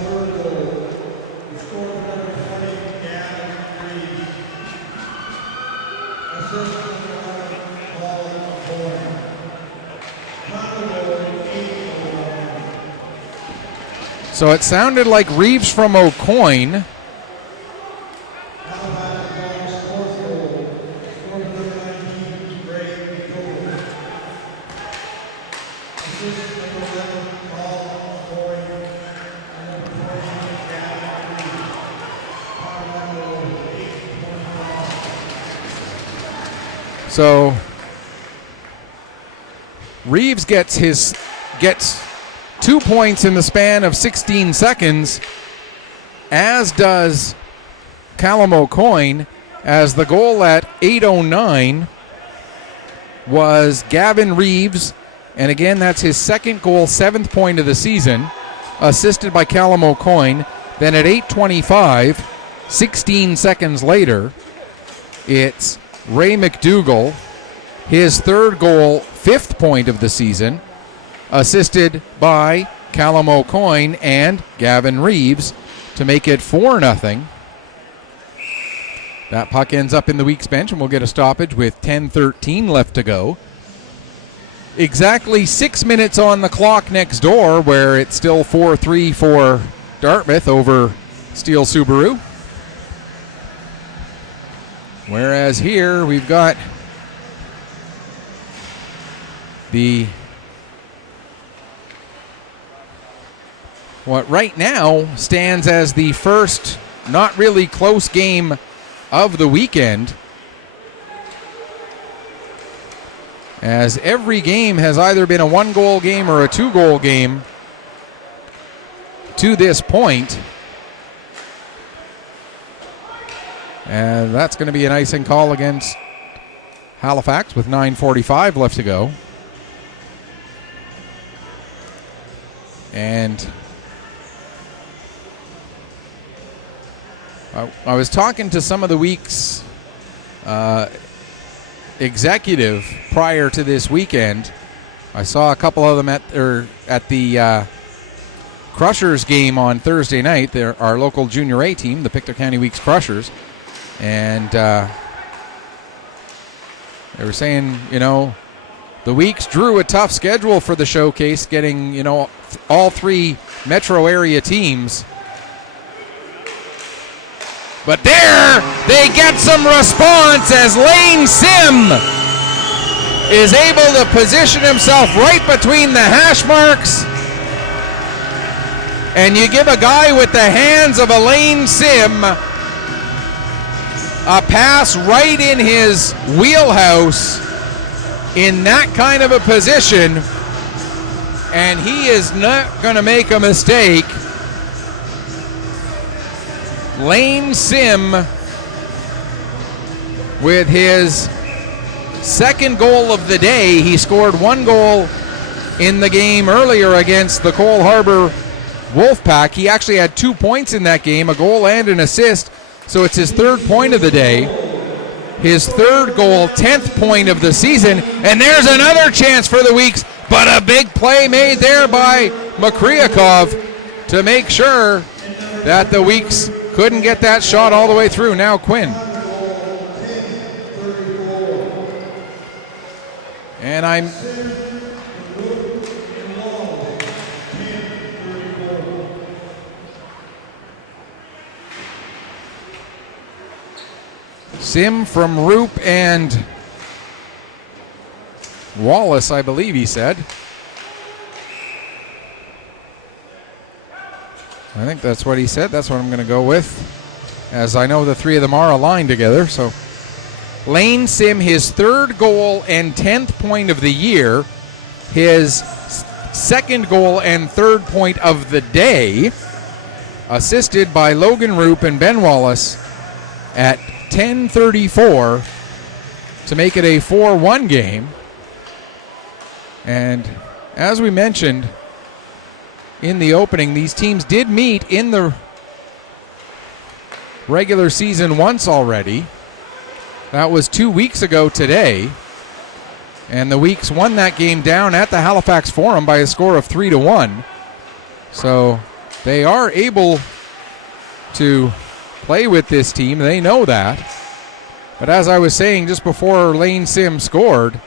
So it sounded like Reeves from O'Coin. So Reeves gets 2 points in the span of 16 seconds, as does Callum O'Coin, as the goal at 8:09 was Gavin Reeves, and again that's his second goal, 7th point of the season, assisted by Callum O'Coin. Then at 8:25, 16 seconds later, it's Ray McDougall, his third goal, 5th point of the season, assisted by Callum O'Coin and Gavin Reeves to make it 4-0. That puck ends up in the Weeks bench, and we'll get a stoppage with 10:13 left to go. Exactly 6 minutes on the clock next door, where it's still 4-3 for Dartmouth over Steel Subaru. Whereas here we've got what right now stands as the first not really close game of the weekend, as every game has either been a 1-goal game or a 2-goal game to this point. And that's going to be an icing call against Halifax with 9:45 left to go. And I was talking to some of the Weeks executive prior to this weekend. I saw a couple of them at the Crushers game on Thursday night. They're our local Junior A team, the Pictou County Weeks Crushers. And they were saying, the Weeks drew a tough schedule for the showcase, getting, all 3 metro area teams. But there, they get some response as Lane Sim is able to position himself right between the hash marks. And you give a guy with the hands of a Lane Sim a pass right in his wheelhouse in that kind of a position, and he is not going to make a mistake. Lane Sim with his second goal of the day. He scored 1 goal in the game earlier against the Cole Harbour Wolfpack. He actually had 2 points in that game, a goal and an assist. So it's his 3rd point of the day, his 3rd goal, 10th point of the season, and there's another chance for the Weeks, but a big play made there by Makryakov to make sure that the Weeks couldn't get that shot all the way through. Now Quinn. And Sim from Roop and Wallace, I believe he said. I think that's what he said. That's what I'm going to go with, as I know the 3 of them are aligned together. So Lane Sim, his 3rd goal and 10th point of the year, his 2nd goal and 3rd point of the day, assisted by Logan Roop and Ben Wallace at 10:34 to make it a 4-1 game. And as we mentioned in the opening, these teams did meet in the regular season once already. That was 2 weeks ago today. And the Weeks won that game down at the Halifax Forum by a score of 3-1. So they are able to play with this team. They know that. But as I was saying just before Lane Sim scored,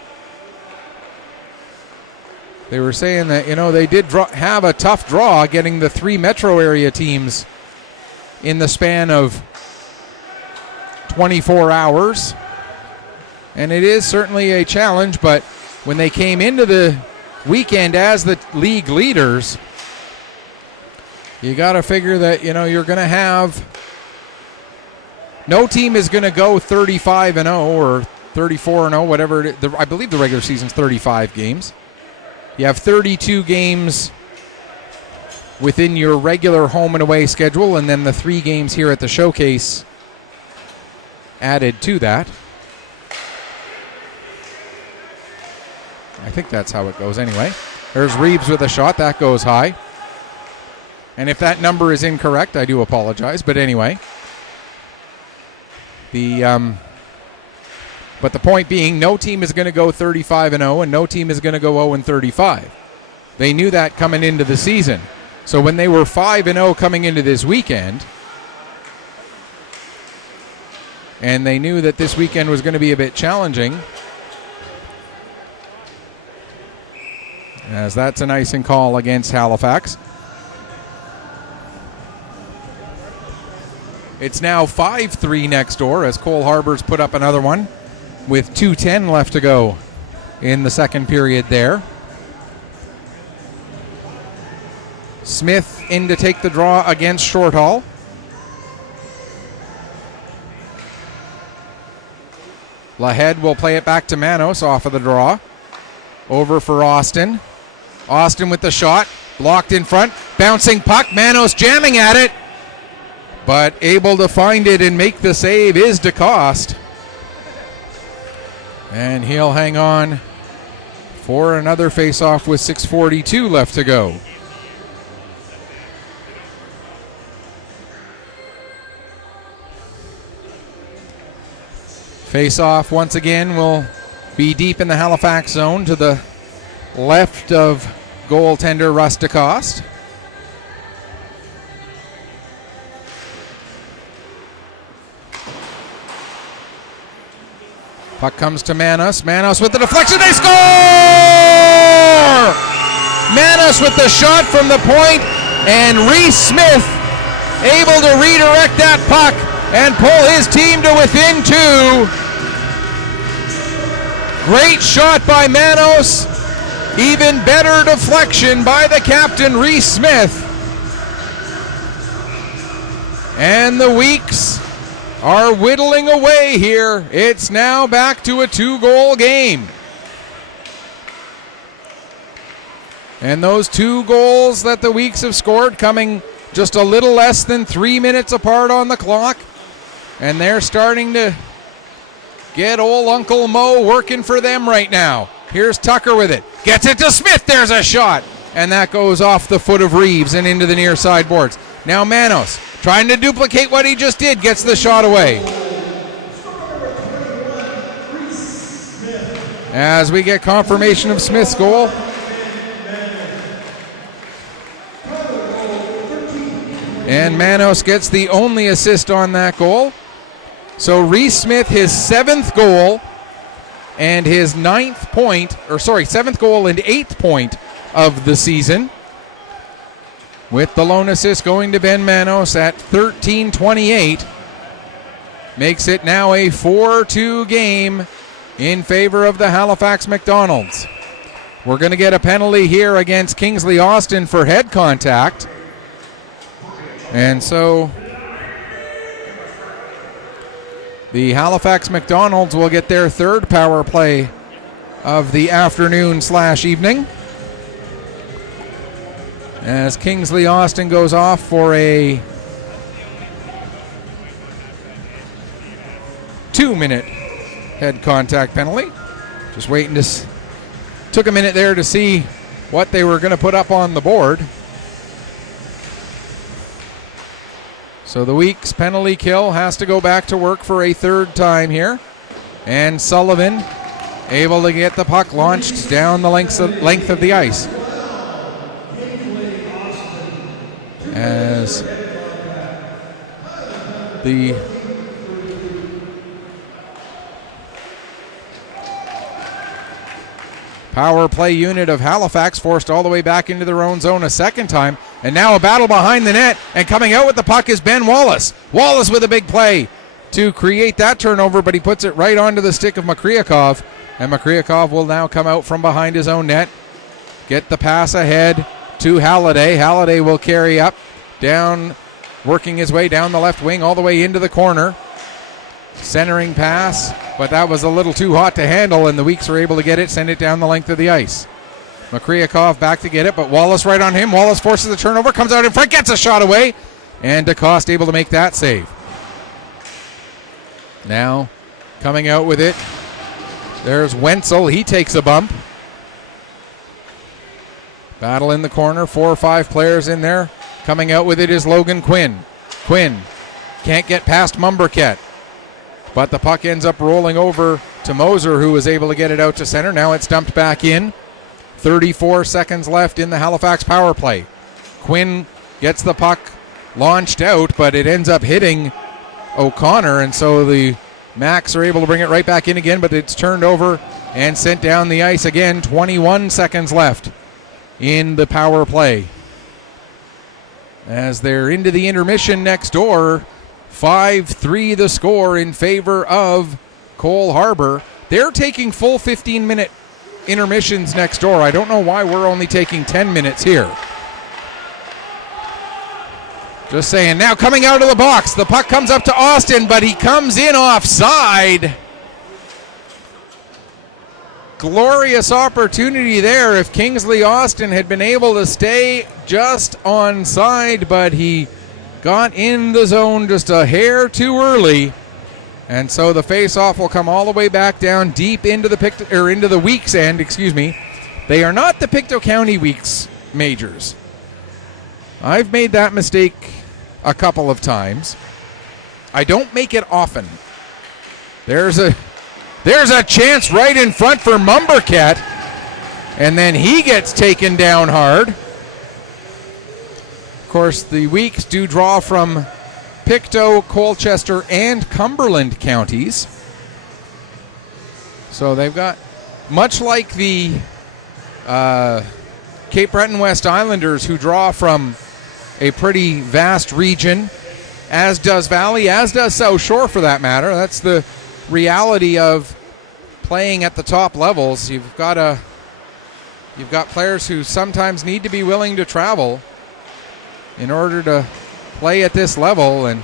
they were saying that, they did have a tough draw getting the 3 metro area teams in the span of 24 hours. And it is certainly a challenge, but when they came into the weekend as the league leaders, you got to figure that, you're going to have, no team is going to go 35-0 or 34-0, whatever it is. I believe the regular season's 35 games. You have 32 games within your regular home and away schedule, and then the 3 games here at the Showcase added to that. I think that's how it goes anyway. There's Reeves with a shot. That goes high. And if that number is incorrect, I do apologize. But anyway. But the point being, no team is going to go 35-0 and no team is going to go 0-35. They knew that coming into the season. So when they were 5-0 coming into this weekend, and they knew that this weekend was going to be a bit challenging, as that's an icing call against Halifax. It's now 5-3 next door as Cole Harbour's put up another one with 2:10 left to go in the second period there. Smith in to take the draw against Shorthall. Lahead will play it back to Manos off of the draw. Over for Austin. Austin with the shot, blocked in front, bouncing puck, Manos jamming at it, but able to find it and make the save is DeCoste. And he'll hang on for another face-off with 6:42 left to go. Face-off once again will be deep in the Halifax zone to the left of goaltender Russ DeCoste. Puck comes to Manos. Manos with the deflection. They score! Manos with the shot from the point, and Reese Smith able to redirect that puck and pull his team to within 2. Great shot by Manos. Even better deflection by the captain, Reese Smith. And the Weeks are whittling away here. It's now back to a 2-goal game. And those 2 goals that the Weeks have scored coming just a little less than 3 minutes apart on the clock. And they're starting to get old Uncle Mo working for them right now. Here's Tucker with it. Gets it to Smith. There's a shot. And that goes off the foot of Reeves and into the near side boards. Now Manos trying to duplicate what he just did. Gets the shot away. As we get confirmation of Smith's goal. And Manos gets the only assist on that goal. So Reese Smith, his 7th goal and his 7th goal and 8th point of the season. With the lone assist going to Ben Manos at 13:28. Makes it now a 4-2 game in favor of the Halifax McDonald's. We're going to get a penalty here against Kingsley Austin for head contact. And so the Halifax McDonald's will get their 3rd power play of the afternoon/evening. As Kingsley Austin goes off for a 2-minute head contact penalty. Just waiting to took a minute there to see what they were going to put up on the board. So the week's penalty kill has to go back to work for a third time here. And Sullivan able to get the puck launched down the length of the ice. As the power play unit of Halifax forced all the way back into their own zone a second time. And now a battle behind the net, and coming out with the puck is Ben Wallace. Wallace with a big play to create that turnover, but he puts it right onto the stick of Makryakov. And Makryakov will now come out from behind his own net, get the pass ahead to Halliday. Halliday will carry up, down, working his way down the left wing all the way into the corner. Centering pass, but that was a little too hot to handle, and the Weeks are able to get it, send it down the length of the ice. Makryakov back to get it, but Wallace right on him. Wallace forces the turnover, comes out in front, gets a shot away, and DeCoste able to make that save. Now coming out with it, there's Wenzel. He takes a bump. Battle in the corner, 4 or 5 players in there. Coming out with it is Logan Quinn. Quinn can't get past Mumberket, but the puck ends up rolling over to Moser, who was able to get it out to center. Now it's dumped back in. 34 seconds left in the Halifax power play. Quinn gets the puck launched out, but it ends up hitting O'Connor, and so the Macs are able to bring it right back in again, but it's turned over and sent down the ice again. 21 seconds left in the power play. As they're into the intermission next door, 5-3 the score in favor of Cole Harbour. They're taking full 15-minute intermissions next door. I don't know why we're only taking 10 minutes here. Just saying. Now coming out of the box, the puck comes up to Austin, but he comes in offside. Glorious opportunity there if Kingsley Austin had been able to stay just onside, but he got in the zone just a hair too early. And so the face-off will come all the way back down deep into the Weeks end, They are not the Pictou County Weeks majors. I've made that mistake a couple of times. I don't make it often. There's a chance right in front for Mumberket, and then he gets taken down hard. Of course, the Weeks do draw from Pictou, Colchester, and Cumberland counties. So they've got, much like the Cape Breton West Islanders, who draw from a pretty vast region, as does Valley, as does South Shore for that matter. That's the reality of playing at the top levels. You've got players who sometimes need to be willing to travel in order to play at this level. And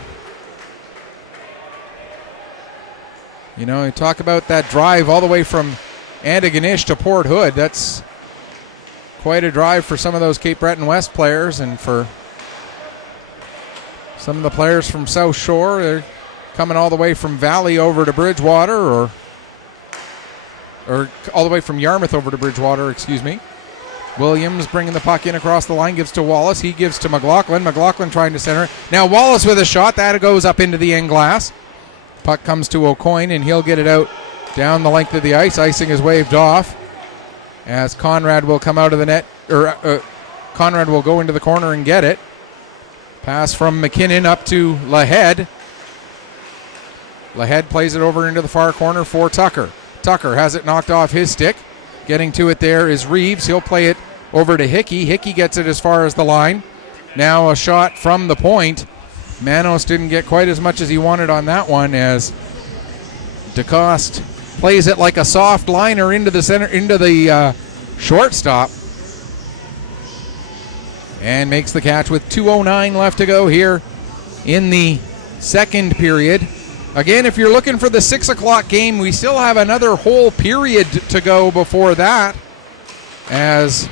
you talk about that drive all the way from Antigonish to Port Hood. That's quite a drive for some of those Cape Breton West players, and for some of the players from South Shore, they're coming all the way from Valley over to Bridgewater, or all the way from Yarmouth over to Bridgewater, Williams bringing the puck in across the line, gives to Wallace. He gives to McLaughlin. McLaughlin trying to center. Now Wallace with a shot. That goes up into the end glass. Puck comes to O'Coin, and he'll get it out down the length of the ice. Icing is waved off as Conrad will come out of the net, Conrad will go into the corner and get it. Pass from McKinnon up to Lahead. Lahead plays it over into the far corner for Tucker. Tucker has it knocked off his stick. Getting to it there is Reeves. He'll play it over to Hickey. Hickey gets it as far as the line. Now a shot from the point. Manos didn't get quite as much as he wanted on that one, as DeCoste plays it like a soft liner into the center, into the shortstop, and makes the catch with 2:09 left to go here in the second period. Again, if you're looking for the 6 o'clock game, we still have another whole period to go before that, as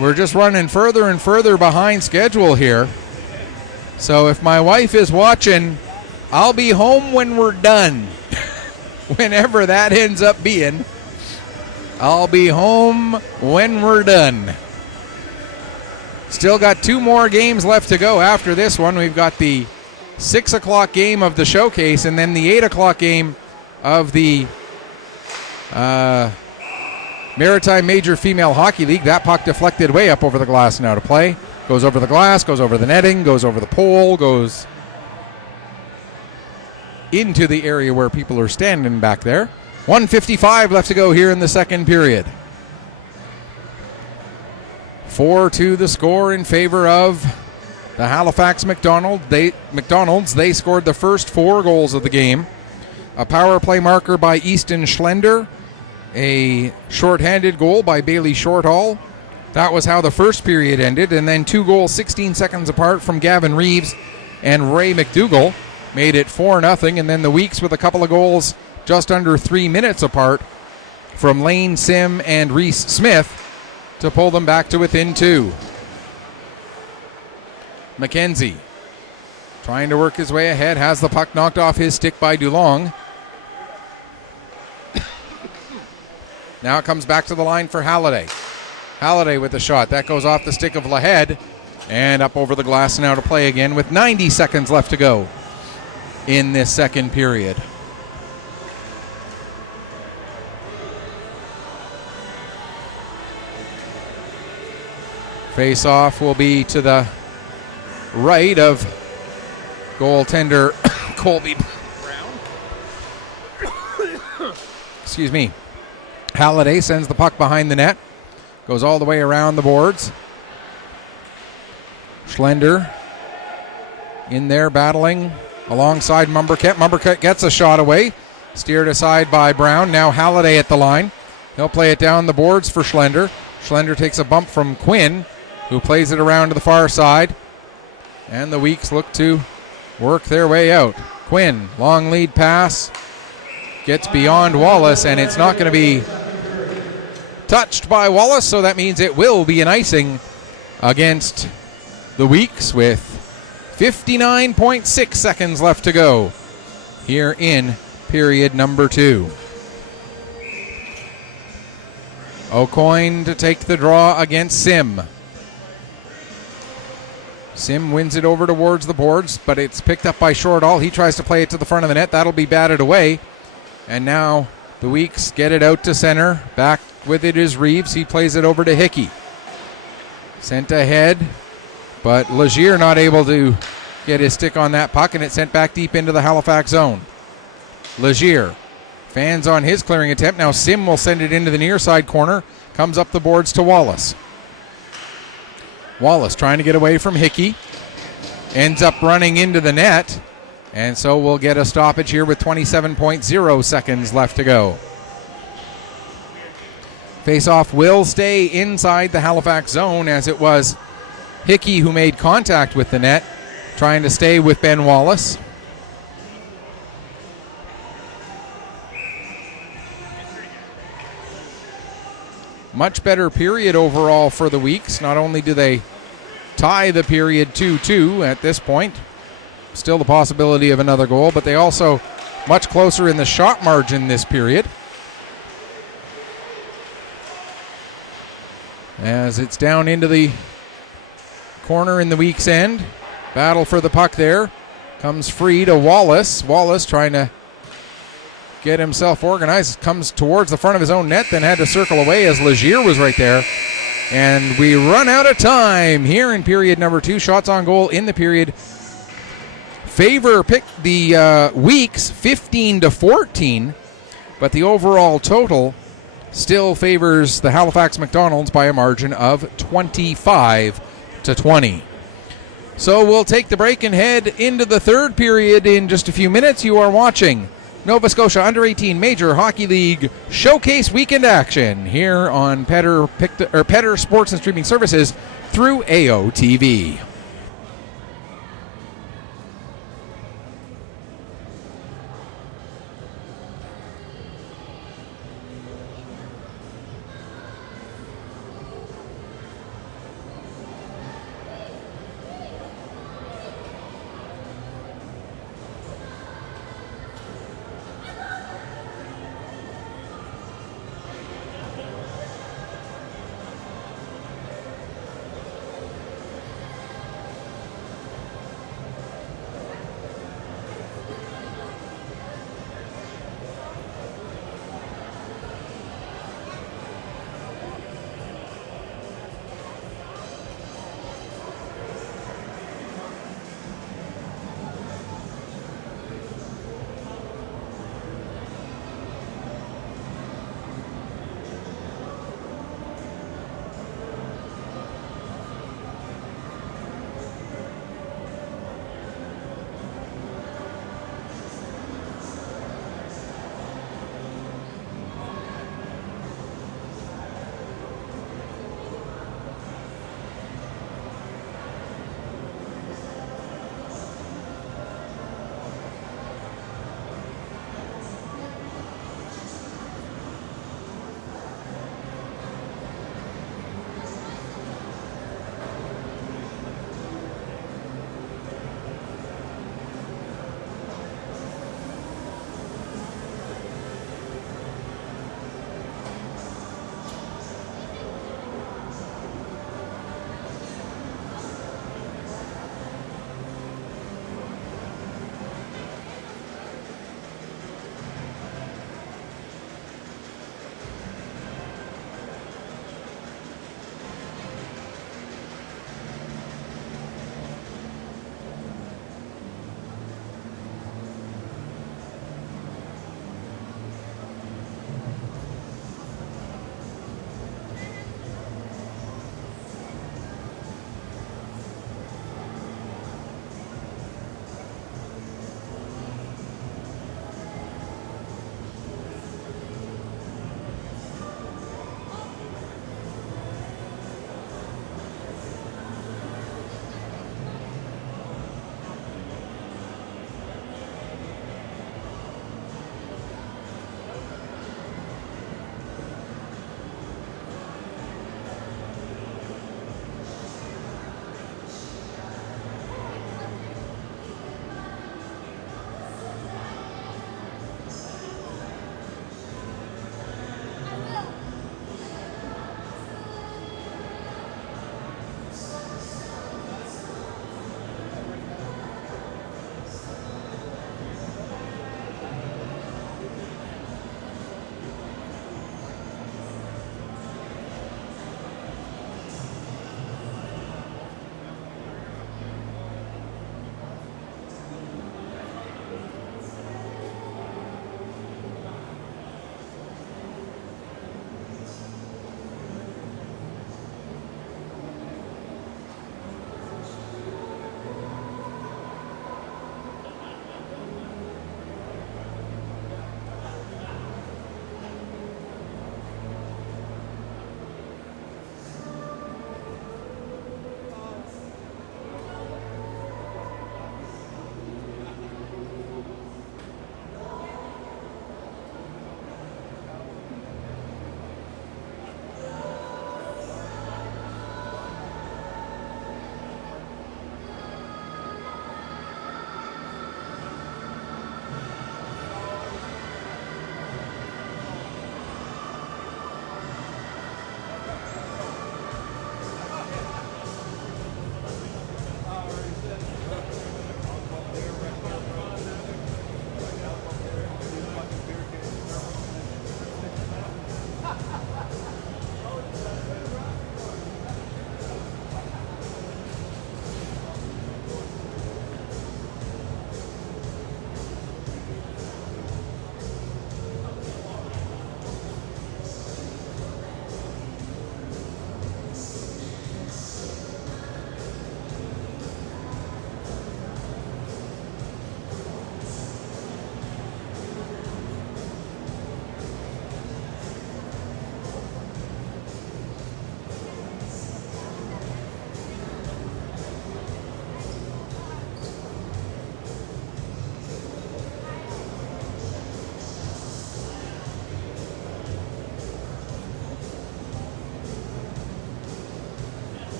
we're just running further and further behind schedule here. So if my wife is watching, I'll be home when we're done. Whenever that ends up being, I'll be home when we're done. Still got 2 more games left to go after this one. We've got the 6 o'clock game of the showcase and then the 8 o'clock game of the Maritime Major Female Hockey League. That puck deflected way up over the glass now to play. Goes over the glass, goes over the netting, goes over the pole, goes into the area where people are standing back there. 1:55 left to go here in the second period. 4-2 the score in favor of the Halifax McDonald's. They scored the first 4 goals of the game. A power play marker by Easton Schlender. A shorthanded goal by Bailey Shortall. That was how the first period ended. And then 2 goals 16 seconds apart from Gavin Reeves and Ray McDougall made it 4-0. And then the Weeks with a couple of goals just under 3 minutes apart from Lane Sim and Reese Smith to pull them back to within 2. McKenzie trying to work his way ahead, has the puck knocked off his stick by Dulong. Now it comes back to the line for Halliday. Halliday with the shot. That goes off the stick of Lahead and up over the glass now to play again with 90 seconds left to go in this second period. Face-off will be to the right of goaltender Colby Brown. Excuse me. Halliday sends the puck behind the net. Goes all the way around the boards. Schlender in there battling alongside Mumberket. Mumberket gets a shot away. Steered aside by Brown. Now Halliday at the line. He'll play it down the boards for Schlender. Schlender takes a bump from Quinn, who plays it around to the far side. And the Weeks look to work their way out. Quinn, long lead pass. Gets beyond Wallace, and it's not going to be touched by Wallace, so that means it will be an icing against the Weeks with 59.6 seconds left to go here in period number 2. O'Coin to take the draw against Sim. Sim wins it over towards the boards, but it's picked up by Shortall. He tries to play it to the front of the net. That'll be batted away. And now the Weeks get it out to center. Back with it is Reeves. He plays it over to Hickey. Sent ahead, but Legier not able to get his stick on that puck, and it's sent back deep into the Halifax zone. Legier fans on his clearing attempt. Now Sim will send it into the near side corner. Comes up the boards to Wallace. Wallace trying to get away from Hickey. Ends up running into the net. And so we'll get a stoppage here with 27.0 seconds left to go. Faceoff will stay inside the Halifax zone, as it was Hickey who made contact with the net, trying to stay with Ben Wallace. Much better period overall for the Weeks. Not only do they tie the period 2-2 at this point, still the possibility of another goal, but they also much closer in the shot margin this period. As it's down into the corner in the Weeks end. Battle for the puck there. Comes free to Wallace. Wallace trying to get himself organized. Comes towards the front of his own net, then had to circle away as Legier was right there. And we run out of time here in period number 2. Shots on goal in the period favor the Weeks 15-14, but the overall total still favors the Halifax McDonald's by a margin of 25-20. So we'll take the break and head into the third period in just a few minutes. You are watching Nova Scotia Under-18 Major Hockey League Showcase Weekend Action here on Petter Sports and Streaming Services through AOTV.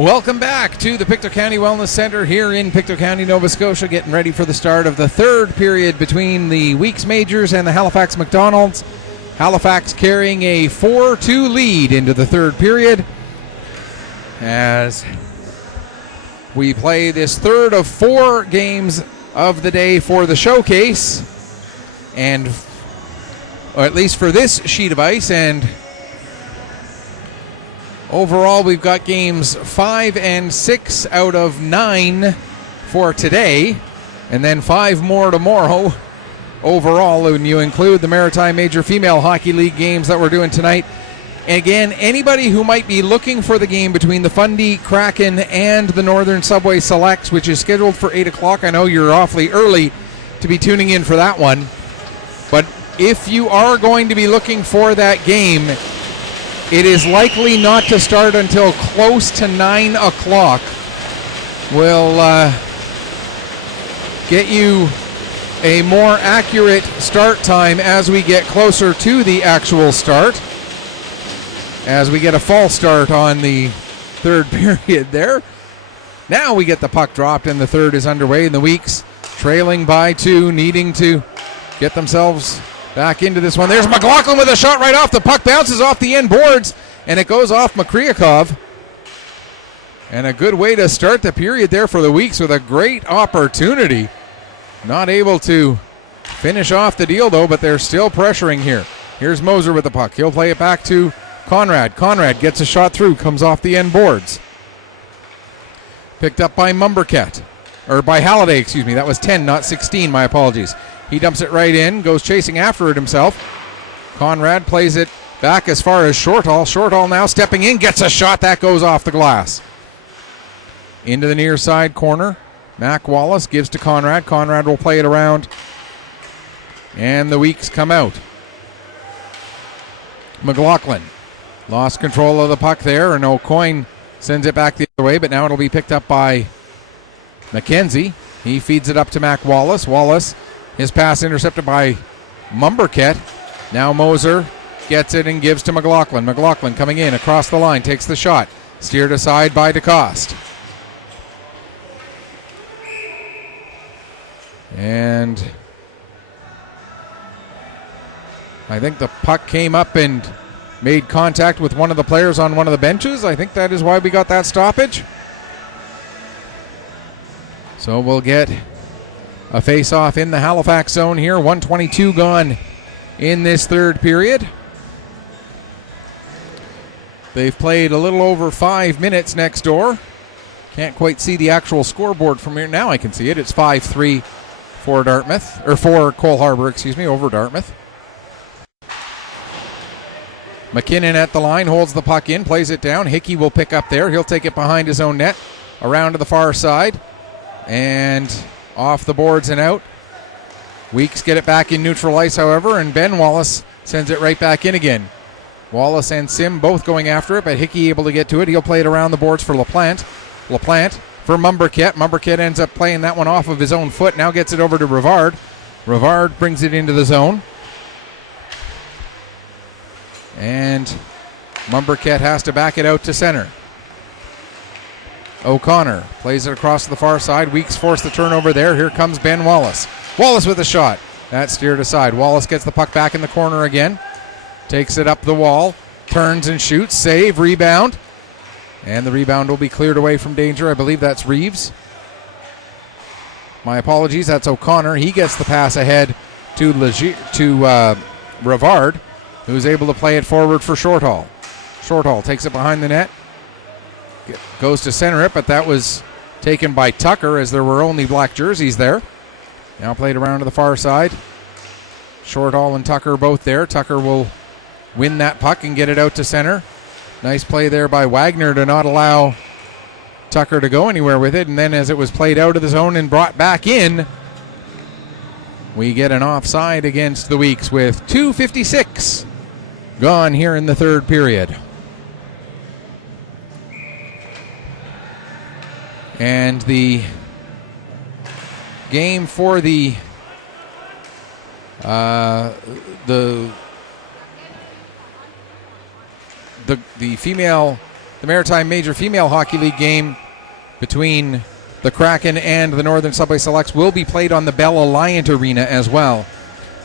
Welcome back to the Pictou County Wellness Center here in Pictou County, Nova Scotia, getting ready for the start of the third period between the Weeks Majors and the Halifax McDonald's. Halifax carrying a 4-2 lead into the third period as we play this third of 4 games of the day for the showcase, and or at least for this sheet of ice. And overall, we've got games 5 and 6 out of 9 for today, and then 5 more tomorrow overall when you include the Maritime Major Female Hockey League games that we're doing tonight. And again, anybody who might be looking for the game between the Fundy Kraken and the Northern Subway Selects, which is scheduled for 8 o'clock, I know you're awfully early to be tuning in for that one, but if you are going to be looking for that game, it is likely not to start until close to 9 o'clock. We'll get you a more accurate start time as we get closer to the actual start, as we get a false start on the third period there. Now we get the puck dropped and the third is underway, and the Weeks trailing by 2, needing to get themselves back into this one. There's McLaughlin with a shot right off. The puck bounces off the end boards, and it goes off Makryakov. And a good way to start the period there for the Weeks with a great opportunity. Not able to finish off the deal, though, but they're still pressuring here. Here's Moser with the puck. He'll play it back to Conrad. Conrad gets a shot through, comes off the end boards. Picked up by Mumberket. Or by Halliday, excuse me. That was 10, not 16. My apologies. He dumps it right in, goes chasing after it himself. Conrad plays it back as far as Shortall. Shortall now stepping in, gets a shot. That goes off the glass. Into the near side corner. Mac Wallace gives to Conrad. Conrad will play it around. And the Weeks come out. McLaughlin lost control of the puck there, and O'Coin sends it back the other way, but now it'll be picked up by McKenzie. He feeds it up to Mac Wallace. Wallace, his pass intercepted by Mumberket. Now Moser gets it and gives to McLaughlin. McLaughlin coming in across the line, takes the shot. Steered aside by DeCoste. And I think the puck came up and made contact with one of the players on one of the benches. I think that is why we got that stoppage. So we'll get a face-off in the Halifax zone here. 1:22 gone in this third period. They've played a little over 5 minutes next door. Can't quite see the actual scoreboard from here. Now I can see it. It's 5-3 for Dartmouth, or for Cole Harbour, over Dartmouth. McKinnon at the line, holds the puck in, plays it down. Hickey will pick up there. He'll take it behind his own net, around to the far side, and off the boards and out. Weeks get it back in neutral ice, however, and Ben Wallace sends it right back in again. Wallace and Sim both going after it, but Hickey able to get to it. He'll play it around the boards for LaPlante. LaPlante for Mumberket. Mumberket ends up playing that one off of his own foot. Now gets it over to Rivard. Rivard brings it into the zone. And Mumberket has to back it out to center. O'Connor plays it across to the far side. Weeks force the turnover there. Here comes Ben Wallace. Wallace with a shot. That's steered aside. Wallace gets the puck back in the corner again. Takes it up the wall. Turns and shoots. Save. Rebound. And the rebound will be cleared away from danger. I believe that's Reeves. My apologies. That's O'Connor. He gets the pass ahead to Rivard, who's able to play it forward for Shortall. Shortall takes it behind the net. Goes to center it, but that was taken by Tucker as there were only black jerseys there. Now played around to the far side. Shortall and Tucker both there. Tucker will win that puck and get it out to center. Nice play there by Wagner to not allow Tucker to go anywhere with it. And then as it was played out of the zone and brought back in, we get an offside against the Weeks with 2:56 gone here in the third period. And the game for the female the Maritime Major Female Hockey League game between the Kraken and the Northern Subway Selects will be played on the Bell Alliant Arena as well.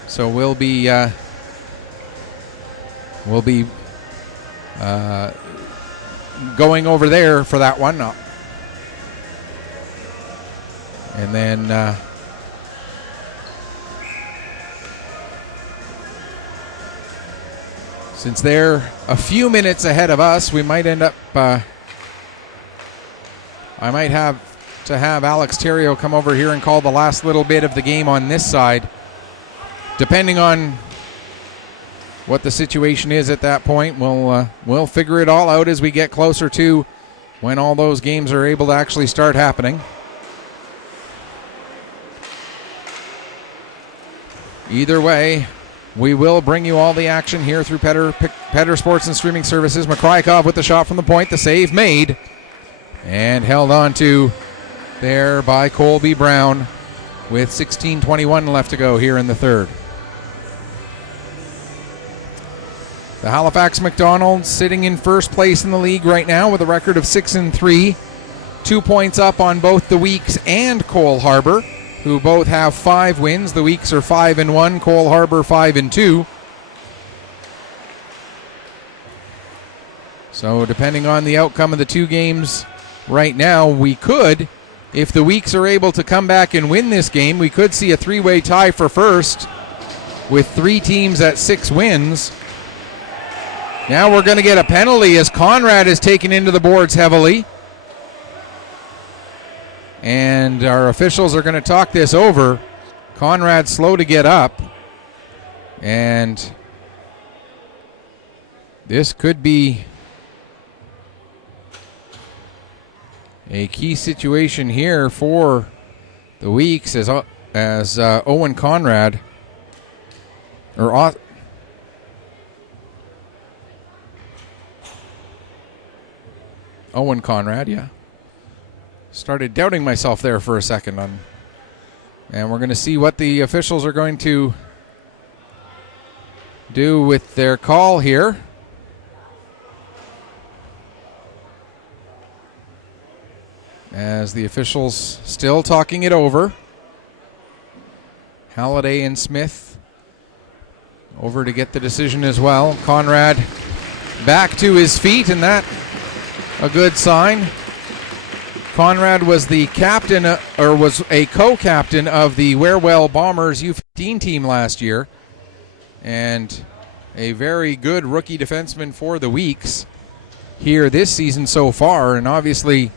So we'll be going over there for that one. And then since they're a few minutes ahead of us, we might end up I might have to have Alex Theriault come over here and call the last little bit of the game on this side, depending on what the situation is at that point. We'll figure it all out as we get closer to when all those games are able to actually start happening. Either way, we will bring you all the action here through Petter Sports and Streaming Services. Mikryakov with the shot from the point, the save made, and held on to there by Colby Brown with 16:21 left to go here in the third. The Halifax McDonald's sitting in first place in the league right now with a record of 6-3, 2 points up on both the Weeks and Cole Harbour, who both have 5 wins. The Weeks are 5-1, Cole Harbour 5-2. So depending on the outcome of the 2 games right now, we could, if the Weeks are able to come back and win this game, we could see a 3-way tie for first with 3 teams at 6 wins. Now we're going to get a penalty as Conrad is taken into the boards heavily. And our officials are going to talk this over. Conrad slow to get up. And this could be a key situation here for the Weeks as Owen Conrad, or Owen Conrad, yeah. Started doubting myself there for a second. And we're going to see what the officials are going to do with their call here. As the officials still talking it over. Halliday and Smith over to get the decision as well. Conrad back to his feet, and that a good sign. Conrad was the captain, or was a co-captain of the Warewell Bombers U15 team last year, and a very good rookie defenseman for the Weeks here this season so far. And obviously,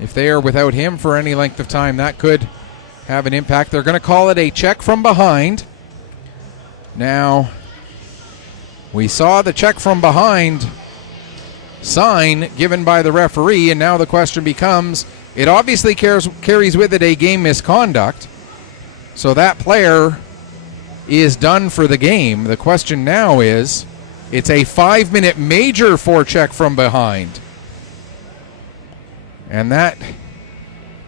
if they are without him for any length of time, that could have an impact. They're going to call it a check from behind. Now, we saw the check from behind sign given by the referee, and now the question becomes, it obviously carries with it a game misconduct, so that player is done for the game. The question now is, it's a 5-minute major forecheck from behind, and that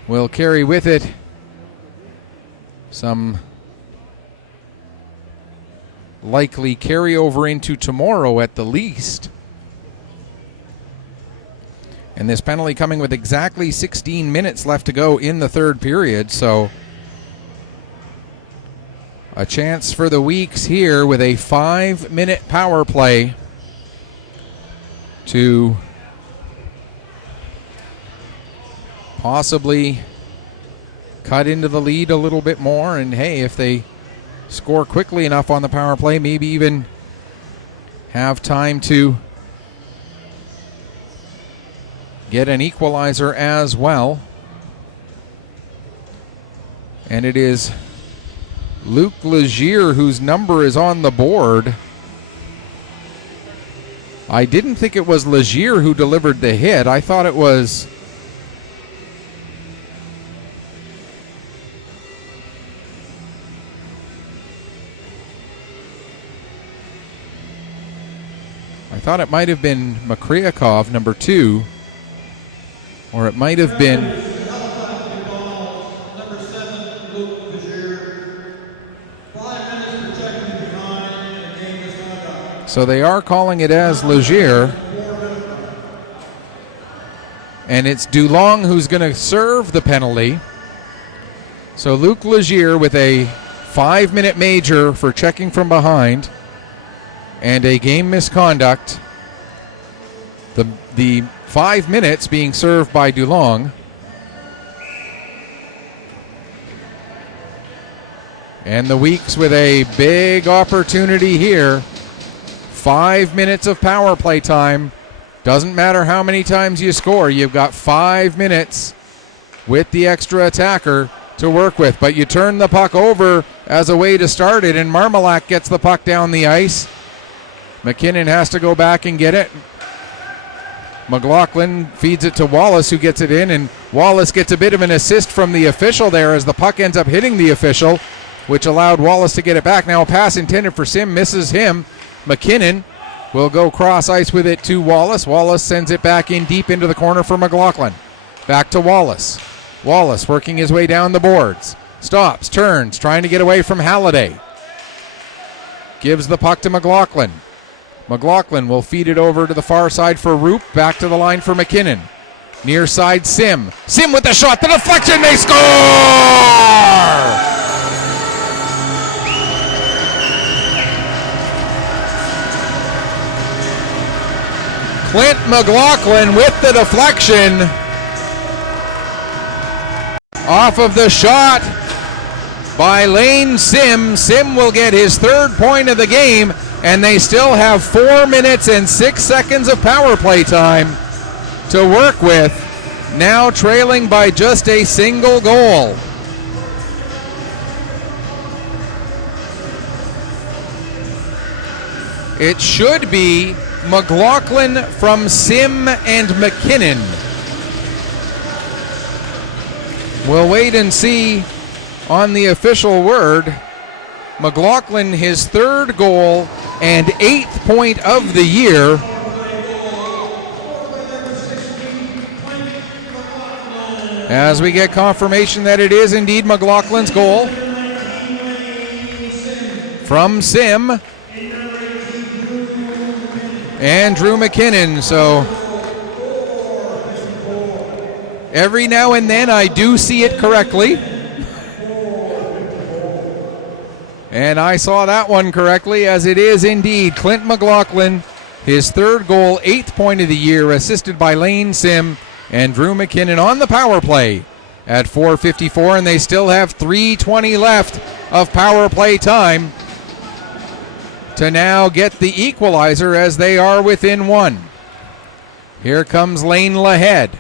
will carry with it some likely carryover into tomorrow at the least. And this penalty coming with exactly 16 minutes left to go in the third period. So a chance for the Weeks here with a 5-minute power play to possibly cut into the lead a little bit more. And hey, if they score quickly enough on the power play, maybe even have time to get an equalizer as well. And it is Luke Legier whose number is on the board. I didn't think it was Legier who delivered the hit. I thought it was it might have been Mikryakov, number 2. Or it might have been number 7, Luke Legier. 5 minutes protecting behind and game misconduct. So they are calling it as Legier. And it's Dulong who's going to serve the penalty. So Luc Legier with a 5-minute major for checking from behind and a game misconduct. The 5 minutes being served by Dulong. And the Weeks with a big opportunity here. 5 minutes of power play time. Doesn't matter how many times you score, you've got 5 minutes with the extra attacker to work with. But you turn the puck over as a way to start it, and Marmalak gets the puck down the ice. McKinnon has to go back and get it. McLaughlin feeds it to Wallace, who gets it in, and Wallace gets a bit of an assist from the official there as the puck ends up hitting the official, which allowed Wallace to get it back. Now a pass intended for Sim misses him. McKinnon will go cross ice with it to Wallace. Wallace sends it back in deep into the corner for McLaughlin. Back to Wallace. Wallace working his way down the boards. Stops, turns, trying to get away from Halliday. Gives the puck to McLaughlin. McLaughlin will feed it over to the far side for Roop. Back to the line for McKinnon. Near side Sim. Sim with the shot. The deflection. They score! Clint McLaughlin with the deflection. Off of the shot by Lane Sim. Sim will get his 3rd point of the game, and they still have 4 minutes and 6 seconds of power play time to work with, now trailing by just a single goal. It should be McLaughlin from Sim and McKinnon. We'll wait and see on the official word. McLaughlin, his 3rd goal and 8th point of the year. As we get confirmation that it is indeed McLaughlin's goal from Sim and Drew McKinnon. So every now and then I do see it correctly. And I saw that one correctly, as it is indeed Clint McLaughlin, his 3rd goal, 8th point of the year, assisted by Lane Sim and Drew McKinnon on the power play at 4:54, and they still have 3:20 left of power play time to now get the equalizer, as they are within 1. Here comes Lane Lahead,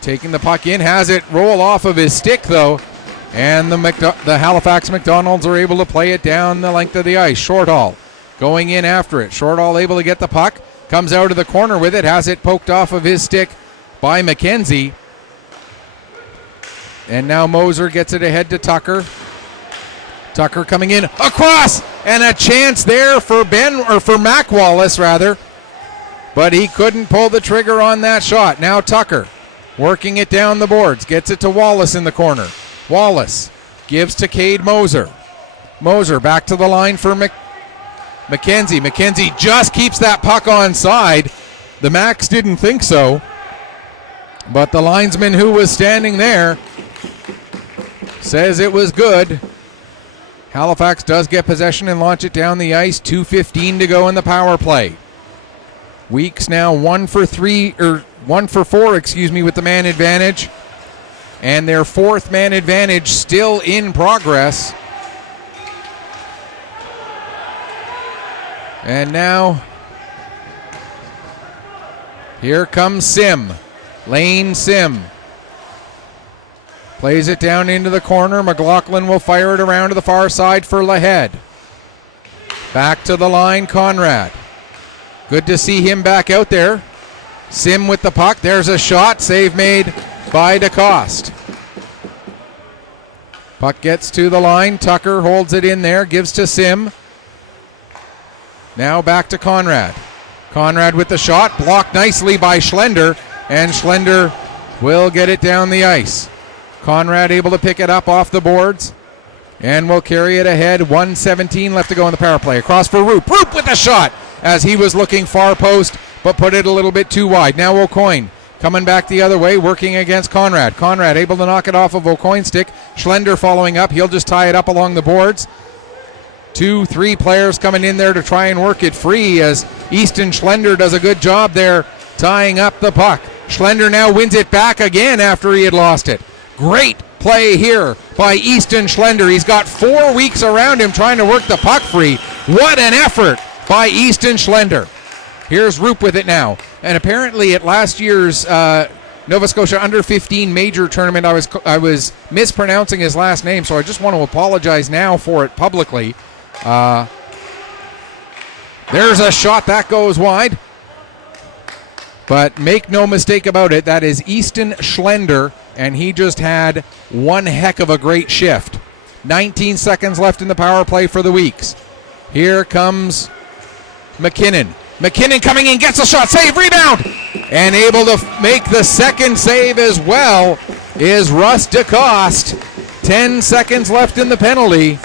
taking the puck in, has it roll off of his stick though, and the Halifax McDonald's are able to play it down the length of the ice. Shortall going in after it. Shortall able to get the puck, comes out of the corner with it, has it poked off of his stick by McKenzie. And now Moser gets it ahead to Tucker. Tucker coming in across, and a chance there for Mac Wallace rather, but he couldn't pull the trigger on that shot. Now Tucker working it down the boards, gets it to Wallace in the corner. Wallace gives to Cade Moser. Moser back to the line for McKenzie. McKenzie just keeps that puck onside. The Macs didn't think so, but the linesman who was standing there says it was good. Halifax does get possession and launch it down the ice. 2:15 to go in the power play. Weeks now 1 for 4, with the man advantage. And their 4th man advantage still in progress. And now, here comes Sim. Lane Sim. Plays it down into the corner. McLaughlin will fire it around to the far side for Lahead. Back to the line, Conrad. Good to see him back out there. Sim with the puck. There's a shot. Save made by DeCoste. Puck gets to the line. Tucker holds it in there. Gives to Sim. Now back to Conrad. Conrad with the shot. Blocked nicely by Schlender. And Schlender will get it down the ice. Conrad able to pick it up off the boards. And will carry it ahead. 1:17 left to go in the power play. Across for Roop. Roop with the shot as he was looking far post, but put it a little bit too wide. Now O'Coin Coming back the other way, working against Conrad. Conrad able to knock it off of O'Coinstick. Schlender following up. He'll just tie it up along the boards. 2-3 players coming in there to try and work it free as Easton Schlender does a good job there tying up the puck. Schlender now wins it back again after he had lost it. Great play here by Easton Schlender. He's got 4 weeks around him trying to work the puck free. What an effort by Easton Schlender. Here's Roop with it now. And apparently at last year's Nova Scotia Under-15 major tournament, I was mispronouncing his last name, so I just want to apologize now for it publicly. There's a shot that goes wide. But make no mistake about it, that is Easton Schlender, and he just had one heck of a great shift. 19 seconds left in the power play for the Weeks. Here comes McKinnon. McKinnon coming in, gets a shot, save, rebound, and able to make the second save as well is Russ DeCoste. 10 seconds left in the penalty.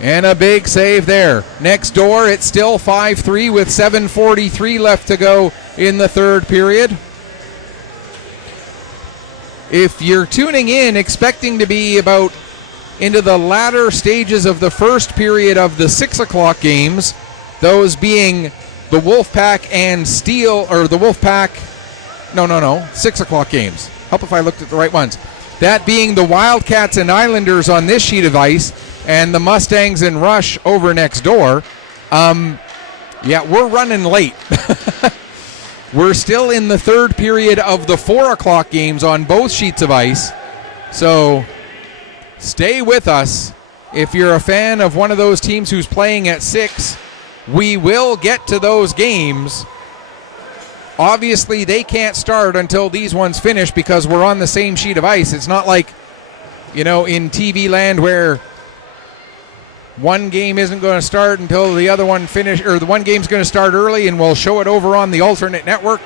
And a big save there. Next door, it's still 5-3 with 7:43 left to go in the third period. If you're tuning in expecting to be about into the latter stages of the first period of the 6 o'clock games, those being the Wolfpack and Steel, or the Wolfpack, no, 6 o'clock games. Help if I looked at the right ones. That being the Wildcats and Islanders on this sheet of ice, and the Mustangs and Rush over next door. We're running late. We're still in the third period of the 4 o'clock games on both sheets of ice. So stay with us. If you're a fan of one of those teams who's playing at 6, we will get to those games. Obviously, they can't start until these ones finish because we're on the same sheet of ice. It's not like, in TV land where one game isn't going to start until the other one finish, or the one game's going to start early and we'll show it over on the alternate network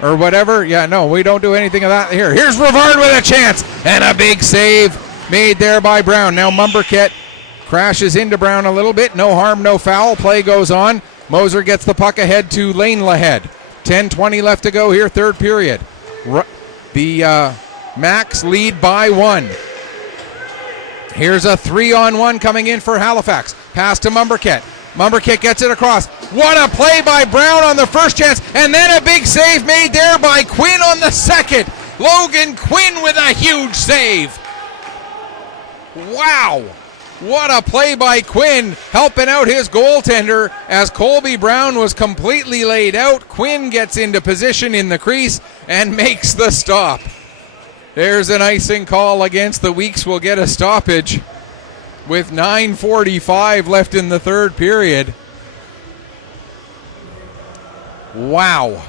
or whatever. Yeah, no, we don't do anything of that here. Here's Rivard with a chance and a big save made there by Brown. Now Mumberket crashes into Brown a little bit. No harm, no foul. Play goes on. Moser gets the puck ahead to Lane Lahead. 10:20 left to go here, third period. The Max lead by 1. Here's a 3-on-1 coming in for Halifax. Pass to Mumberket. Mumberket gets it across. What a play by Brown on the first chance, and then a big save made there by Quinn on the second. Logan Quinn with a huge save. Wow. What a play by Quinn, helping out his goaltender as Colby Brown was completely laid out. Quinn gets into position in the crease and makes the stop. There's an icing call against the Weeks. We'll get a stoppage with 9:45 left in the third period. Wow.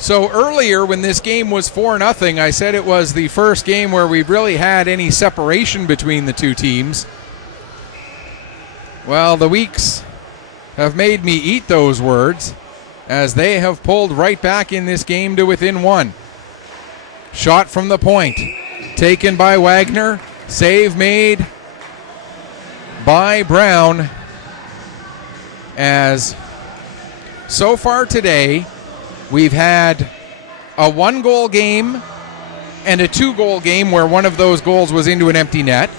So earlier when this game was 4-0, I said it was the first game where we've really had any separation between the two teams. Well, the Weeks have made me eat those words as they have pulled right back in this game to within 1. Shot from the point, taken by Wagner. Save made by Brown. As so far today, we've had a 1-goal game and a 2-goal game where one of those goals was into an empty net.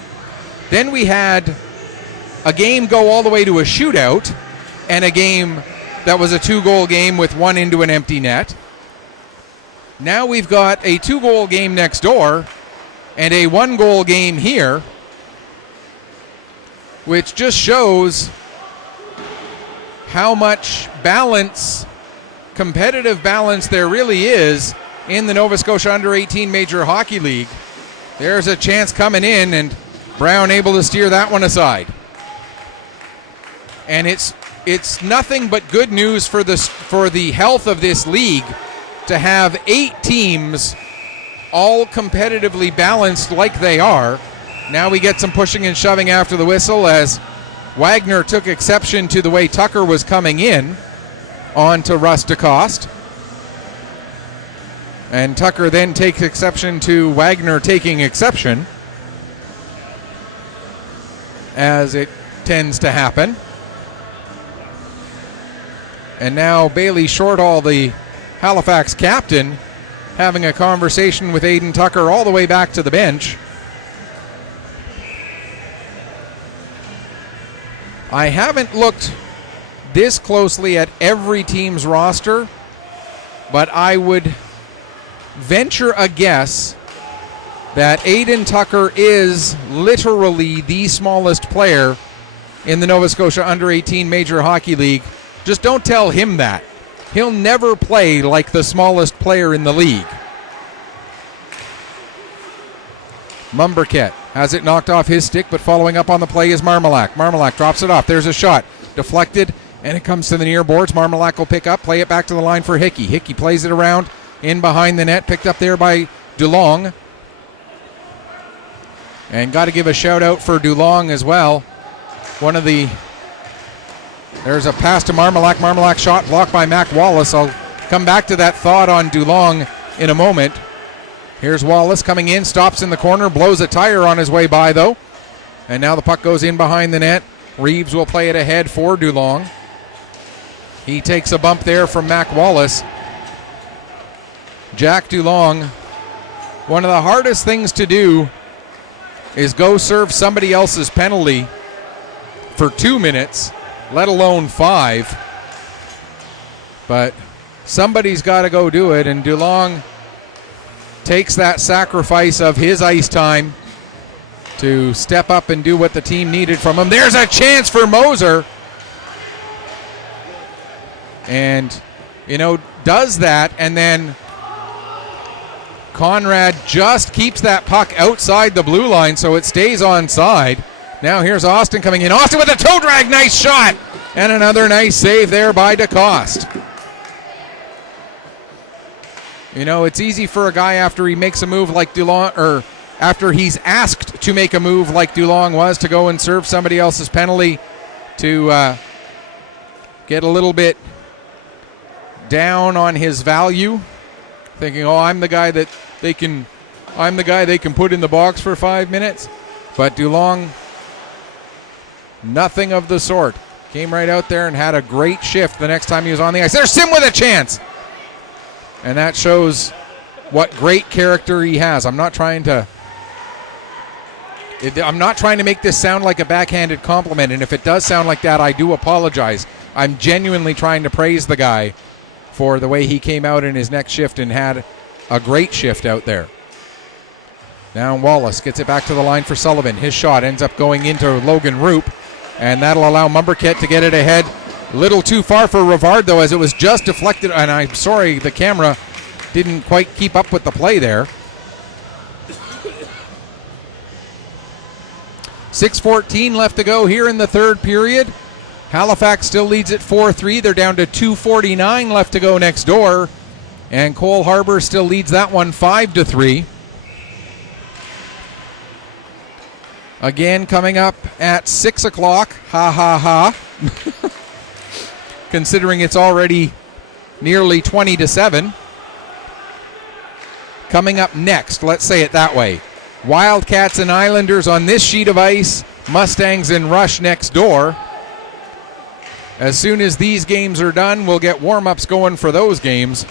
Then we had a game go all the way to a shootout and a game that was a 2-goal game with one into an empty net. Now we've got a 2-goal game next door and a 1-goal game here, which just shows how much balance, competitive balance there really is in the Nova Scotia Under-18 Major Hockey League. There's a chance coming in, and Brown able to steer that one aside. And it's nothing but good news for the health of this league to have 8 teams all competitively balanced like they are. Now we get some pushing and shoving after the whistle as Wagner took exception to the way Tucker was coming in onto Russ DeCoste. And Tucker then takes exception to Wagner taking exception, as it tends to happen. And now Bailey Shortall, the Halifax captain having a conversation with Aiden Tucker all the way back to the bench. I haven't looked this closely at every team's roster, but I would venture a guess that Aiden Tucker is literally the smallest player in the Nova Scotia Under-18 Major Hockey League. Just don't tell him that. He'll never play like the smallest player in the league. Mumberket has it knocked off his stick, but following up on the play is Marmalak. Marmalak drops it off. There's a shot. Deflected, and it comes to the near boards. Marmalak will pick up, play it back to the line for Hickey. Hickey plays it around in behind the net, picked up there by DeLong. And got to give a shout out for DeLong as well. There's a pass to Marmalak. Marmalak shot blocked by Mac Wallace. I'll come back to that thought on DeLong in a moment. Here's Wallace coming in, stops in the corner, blows a tire on his way by though. And now the puck goes in behind the net. Reeves will play it ahead for DeLong. He takes a bump there from Mac Wallace. Jack DeLong, one of the hardest things to do is go serve somebody else's penalty for 2 minutes, let alone 5. But somebody's got to go do it, and DeLong takes that sacrifice of his ice time to step up and do what the team needed from him. There's a chance for Moser. And, does that, and then Conrad just keeps that puck outside the blue line so it stays onside. Now here's Austin coming in. Austin with a toe drag, nice shot! And another nice save there by DeCoste. It's easy for a guy after he makes a move like DeLong, or after he's asked to make a move like DeLong was, to go and serve somebody else's penalty, to get a little bit down on his value, thinking, I'm the guy they can put in the box for 5 minutes. But DeLong, nothing of the sort. Came right out there and had a great shift the next time he was on the ice. There's Sim with a chance. And that shows what great character he has. I'm not trying to make this sound like a backhanded compliment, and if it does sound like that, I do apologize. I'm genuinely trying to praise the guy for the way he came out in his next shift and had a great shift out there. Now Wallace gets it back to the line for Sullivan. His shot ends up going into Logan Roop, and that'll allow Mumberket to get it ahead. A little too far for Rivard, though, as it was just deflected, and I'm sorry the camera didn't quite keep up with the play there. 6:14 left to go here in the third period. Halifax still leads at 4-3. They're down to 2:49 left to go next door. And Cole Harbour still leads that one 5-3. Again, coming up at 6 o'clock. Ha ha ha. Considering it's already nearly 20-7. Coming up next, let's say it that way. Wildcats and Islanders on this sheet of ice. Mustangs and Rush next door. As soon as these games are done, we'll get warm-ups going for those games.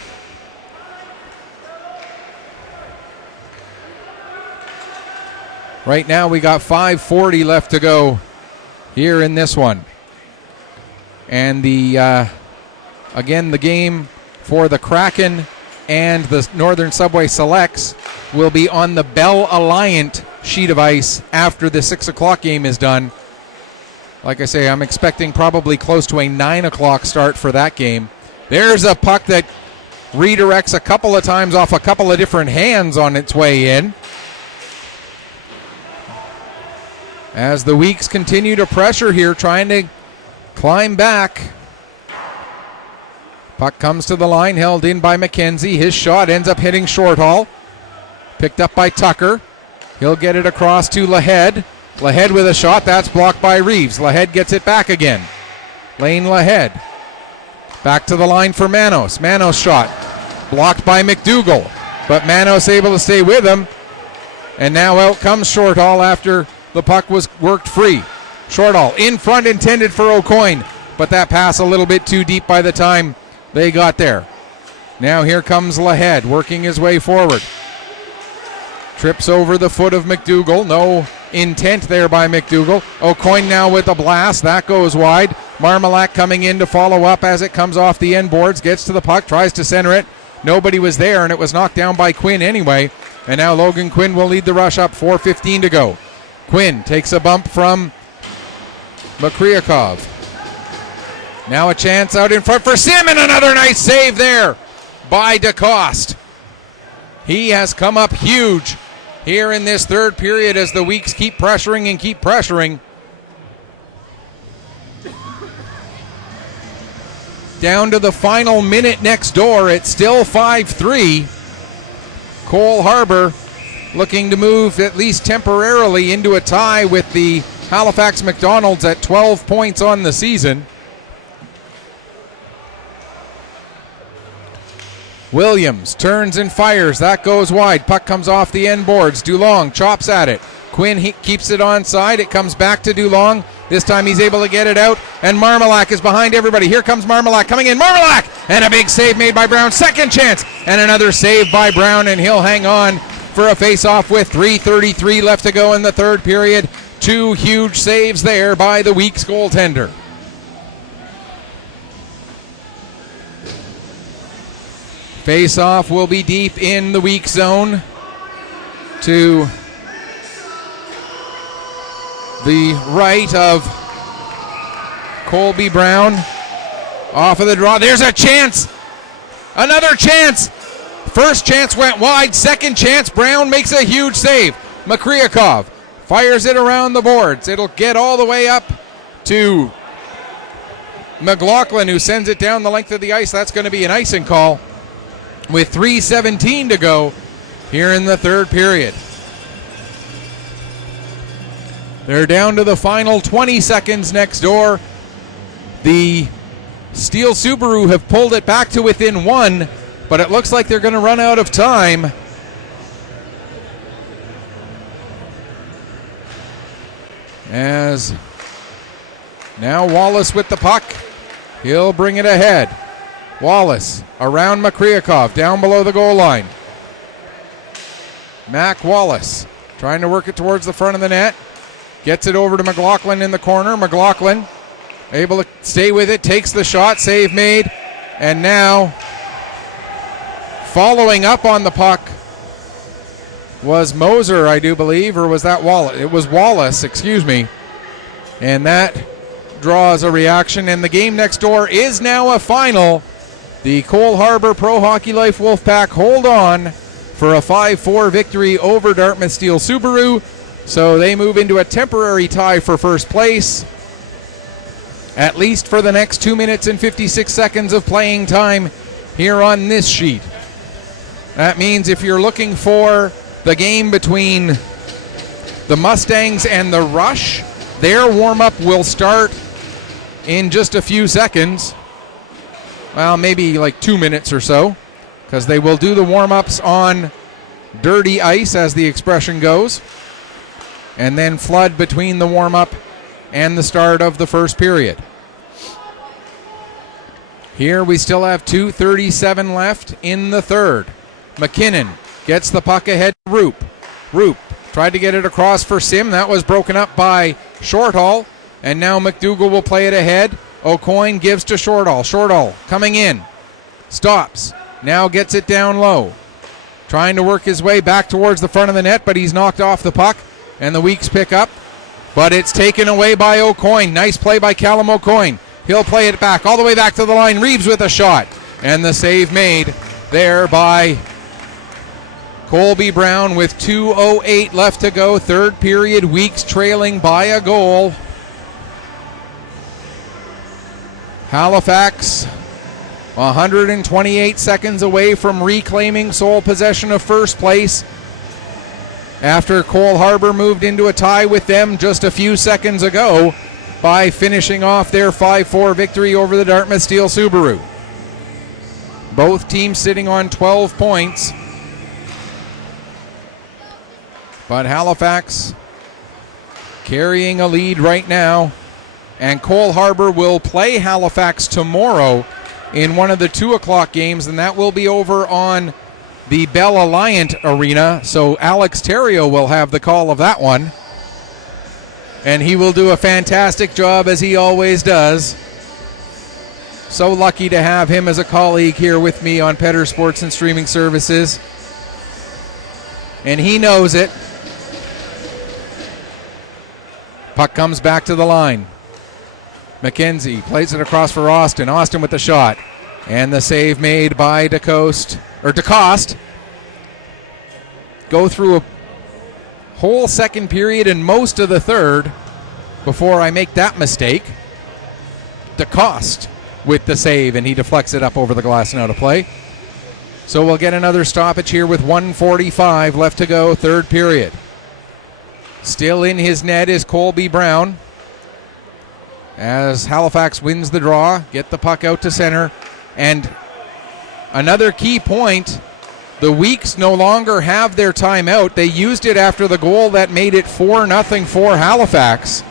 Right now we got 5:40 left to go here in this one. And the game for the Kraken and the Northern Subway Selects will be on the Bell Alliant sheet of ice after the 6 o'clock game is done. Like I say, I'm expecting probably close to a 9 o'clock start for that game. There's a puck that redirects a couple of times off a couple of different hands on its way in. As the Weeks continue to pressure here, trying to climb back. Puck comes to the line, held in by McKenzie. His shot ends up hitting Shorthall. Picked up by Tucker. He'll get it across to Lahead. Lahead with a shot, that's blocked by Reeves. Lahead gets it back again. Lane Lahead. Back to the line for Manos. Manos shot. Blocked by McDougall. But Manos able to stay with him. And now out comes Shorthall after the puck was worked free. Shorthall in front, intended for O'Coin. But that pass a little bit too deep by the time they got there. Now here comes Lahead working his way forward. Trips over the foot of McDougall. No intent there by McDougall. O'Coin now with a blast. That goes wide. Marmalak coming in to follow up as it comes off the end boards. Gets to the puck. Tries to center it. Nobody was there, and it was knocked down by Quinn anyway. And now Logan Quinn will lead the rush up. 4:15 to go. Quinn takes a bump from Makryakov. Now a chance out in front for Sim, and another nice save there by DeCoste. He has come up huge here in this third period as the Weeks keep pressuring and keep pressuring. Down to the final minute next door, it's still 5-3. Cole Harbour looking to move at least temporarily into a tie with the Halifax McDonald's at 12 points on the season. Williams turns and fires. That goes wide. Puck comes off the end boards. Dulong chops at it. Quinn keeps it onside. It comes back to Dulong. This time he's able to get it out. And Marmalak is behind everybody. Here comes Marmalak coming in. Marmalak! And a big save made by Brown. Second chance. And another save by Brown. And he'll hang on for a face-off with 3:33 left to go in the third period. Two huge saves there by the Weeks goaltender. Face-off will be deep in the weak zone to the right of Colby Brown. Off of the draw. There's a chance. Another chance. First chance went wide. Second chance. Brown makes a huge save. Makryakov fires it around the boards. It'll get all the way up to McLaughlin, who sends it down the length of the ice. That's going to be an icing call with 3:17 to go here in the third period. They're down to the final 20 seconds next door. The Steel Subaru have pulled it back to within one, but it looks like they're going to run out of time. As now Wallace with the puck. He'll bring it ahead. Wallace around Makryakov down below the goal line. Mac Wallace trying to work it towards the front of the net. Gets it over to McLaughlin in the corner. McLaughlin able to stay with it, takes the shot, save made. And now following up on the puck was Moser, I do believe, or was that Wallace? It was Wallace, excuse me. And that draws a reaction, and the game next door is now a final. The Cole Harbour Pro Hockey Life Wolfpack hold on for a 5-4 victory over Dartmouth Steel Subaru. So they move into a temporary tie for first place, at least for the next 2 minutes and 56 seconds of playing time here on this sheet. That means if you're looking for the game between the Mustangs and the Rush, their warm-up will start in just a few seconds. Well, maybe like 2 minutes or so, because they will do the warm-ups on dirty ice, as the expression goes, and then flood between the warm-up and the start of the first period. Here we still have 2:37 left in the third. McKinnon gets the puck ahead to Roop. Roop tried to get it across for Sim. That was broken up by Shortall, and now McDougall will play it ahead. O'Coin gives to Shortall. Shortall coming in. Stops. Now gets it down low. Trying to work his way back towards the front of the net, but he's knocked off the puck. And the Weeks pick up, but it's taken away by O'Coin. Nice play by Callum O'Coin. He'll play it back all the way back to the line. Reeves with a shot, and the save made there by Colby Brown with 2:08 left to go. Third period, Weeks trailing by a goal. Halifax 128 seconds away from reclaiming sole possession of first place, after Cole Harbour moved into a tie with them just a few seconds ago by finishing off their 5-4 victory over the Dartmouth Steel Subaru. Both teams sitting on 12 points. But Halifax carrying a lead right now. And Cole Harbour will play Halifax tomorrow in one of the 2 o'clock games, and that will be over on the Bell Alliant Arena. So Alex Terrio will have the call of that one. And he will do a fantastic job, as he always does. So lucky to have him as a colleague here with me on Petter Sports and Streaming Services. And he knows it. Puck comes back to the line. McKenzie plays it across for Austin. Austin with the shot. And the save made by DeCoste. Go through a whole second period and most of the third before I make that mistake. DeCoste with the save, and he deflects it up over the glass and out of play. So we'll get another stoppage here with 1:45 left to go, third period. Still in his net is Colby Brown as Halifax wins the draw, get the puck out to center. And another key point, the Weeks no longer have their timeout. They used it after the goal that made it 4-0 for Halifax.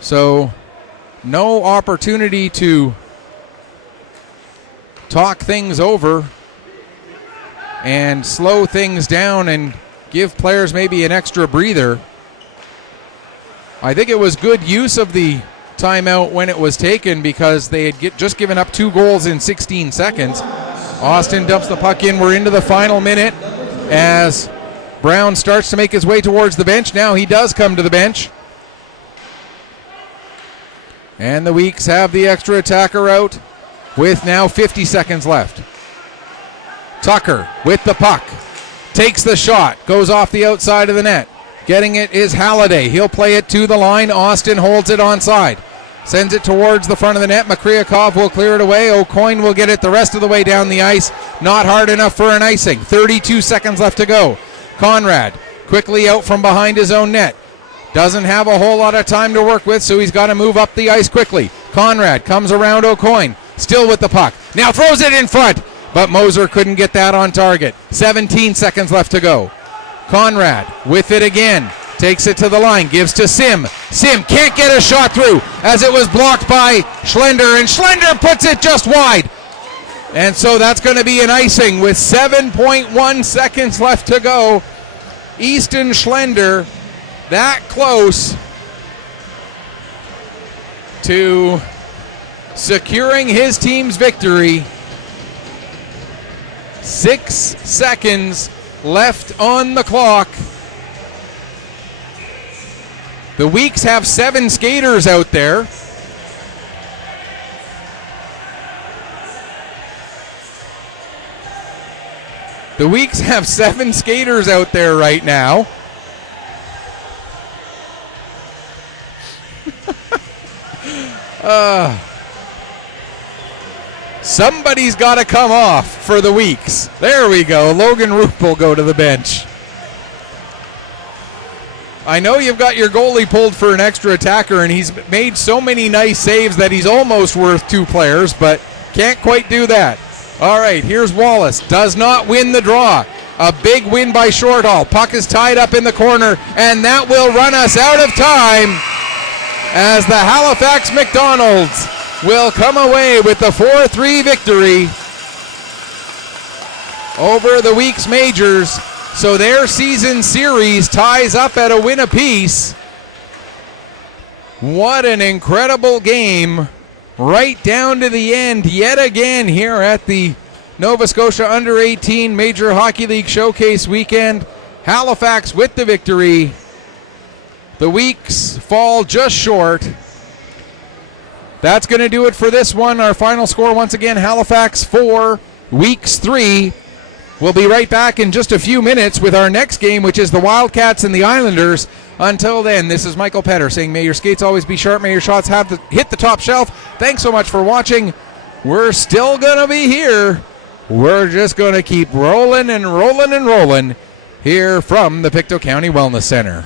So no opportunity to talk things over and slow things down and give players maybe an extra breather. I think it was good use of the timeout when it was taken because they had just given up 2 goals in 16 seconds. Austin dumps the puck in. We're into the final minute as Brown starts to make his way towards the bench. Now he does come to the bench. And the Weeks have the extra attacker out with now 50 seconds left. Tucker with the puck. Takes the shot. Goes off the outside of the net. Getting it is Halliday. He'll play it to the line. Austin holds it onside. Sends it towards the front of the net. Makryakov will clear it away. O'Coin will get it the rest of the way down the ice. Not hard enough for an icing. 32 seconds left to go. Conrad quickly out from behind his own net. Doesn't have a whole lot of time to work with, so he's got to move up the ice quickly. Conrad comes around O'Coin. Still with the puck. Now throws it in front. But Moser couldn't get that on target. 17 seconds left to go. Conrad with it again. Takes it to the line. Gives to Sim. Sim can't get a shot through as it was blocked by Schlender. And Schlender puts it just wide. And so that's going to be an icing with 7.1 seconds left to go. Easton Schlender that close to securing his team's victory. 6 seconds left on the clock. The Weeks have 7 skaters out there. The Weeks have 7 skaters out there right now. Somebody's got to come off for the Weeks. There we go. Logan Roop will go to the bench. I know you've got your goalie pulled for an extra attacker, and he's made so many nice saves that he's almost worth 2 players, but can't quite do that. All right, here's Wallace. Does not win the draw. A big win by Shortall. Puck is tied up in the corner, and that will run us out of time as the Halifax McDonald's will come away with the 4-3 victory over the Weeks Majors. So their season series ties up at a win apiece. What an incredible game right down to the end yet again here at the Nova Scotia Under-18 Major Hockey League Showcase weekend. Halifax with the victory. The Weeks fall just short. That's going to do it for this one. Our final score once again, Halifax 4, Weeks 3. We'll be right back in just a few minutes with our next game, which is the Wildcats and the Islanders. Until then, this is Michael Petter saying may your skates always be sharp, may your shots hit the top shelf. Thanks so much for watching. We're still going to be here. We're just going to keep rolling and rolling and rolling here from the Pictou County Wellness Center.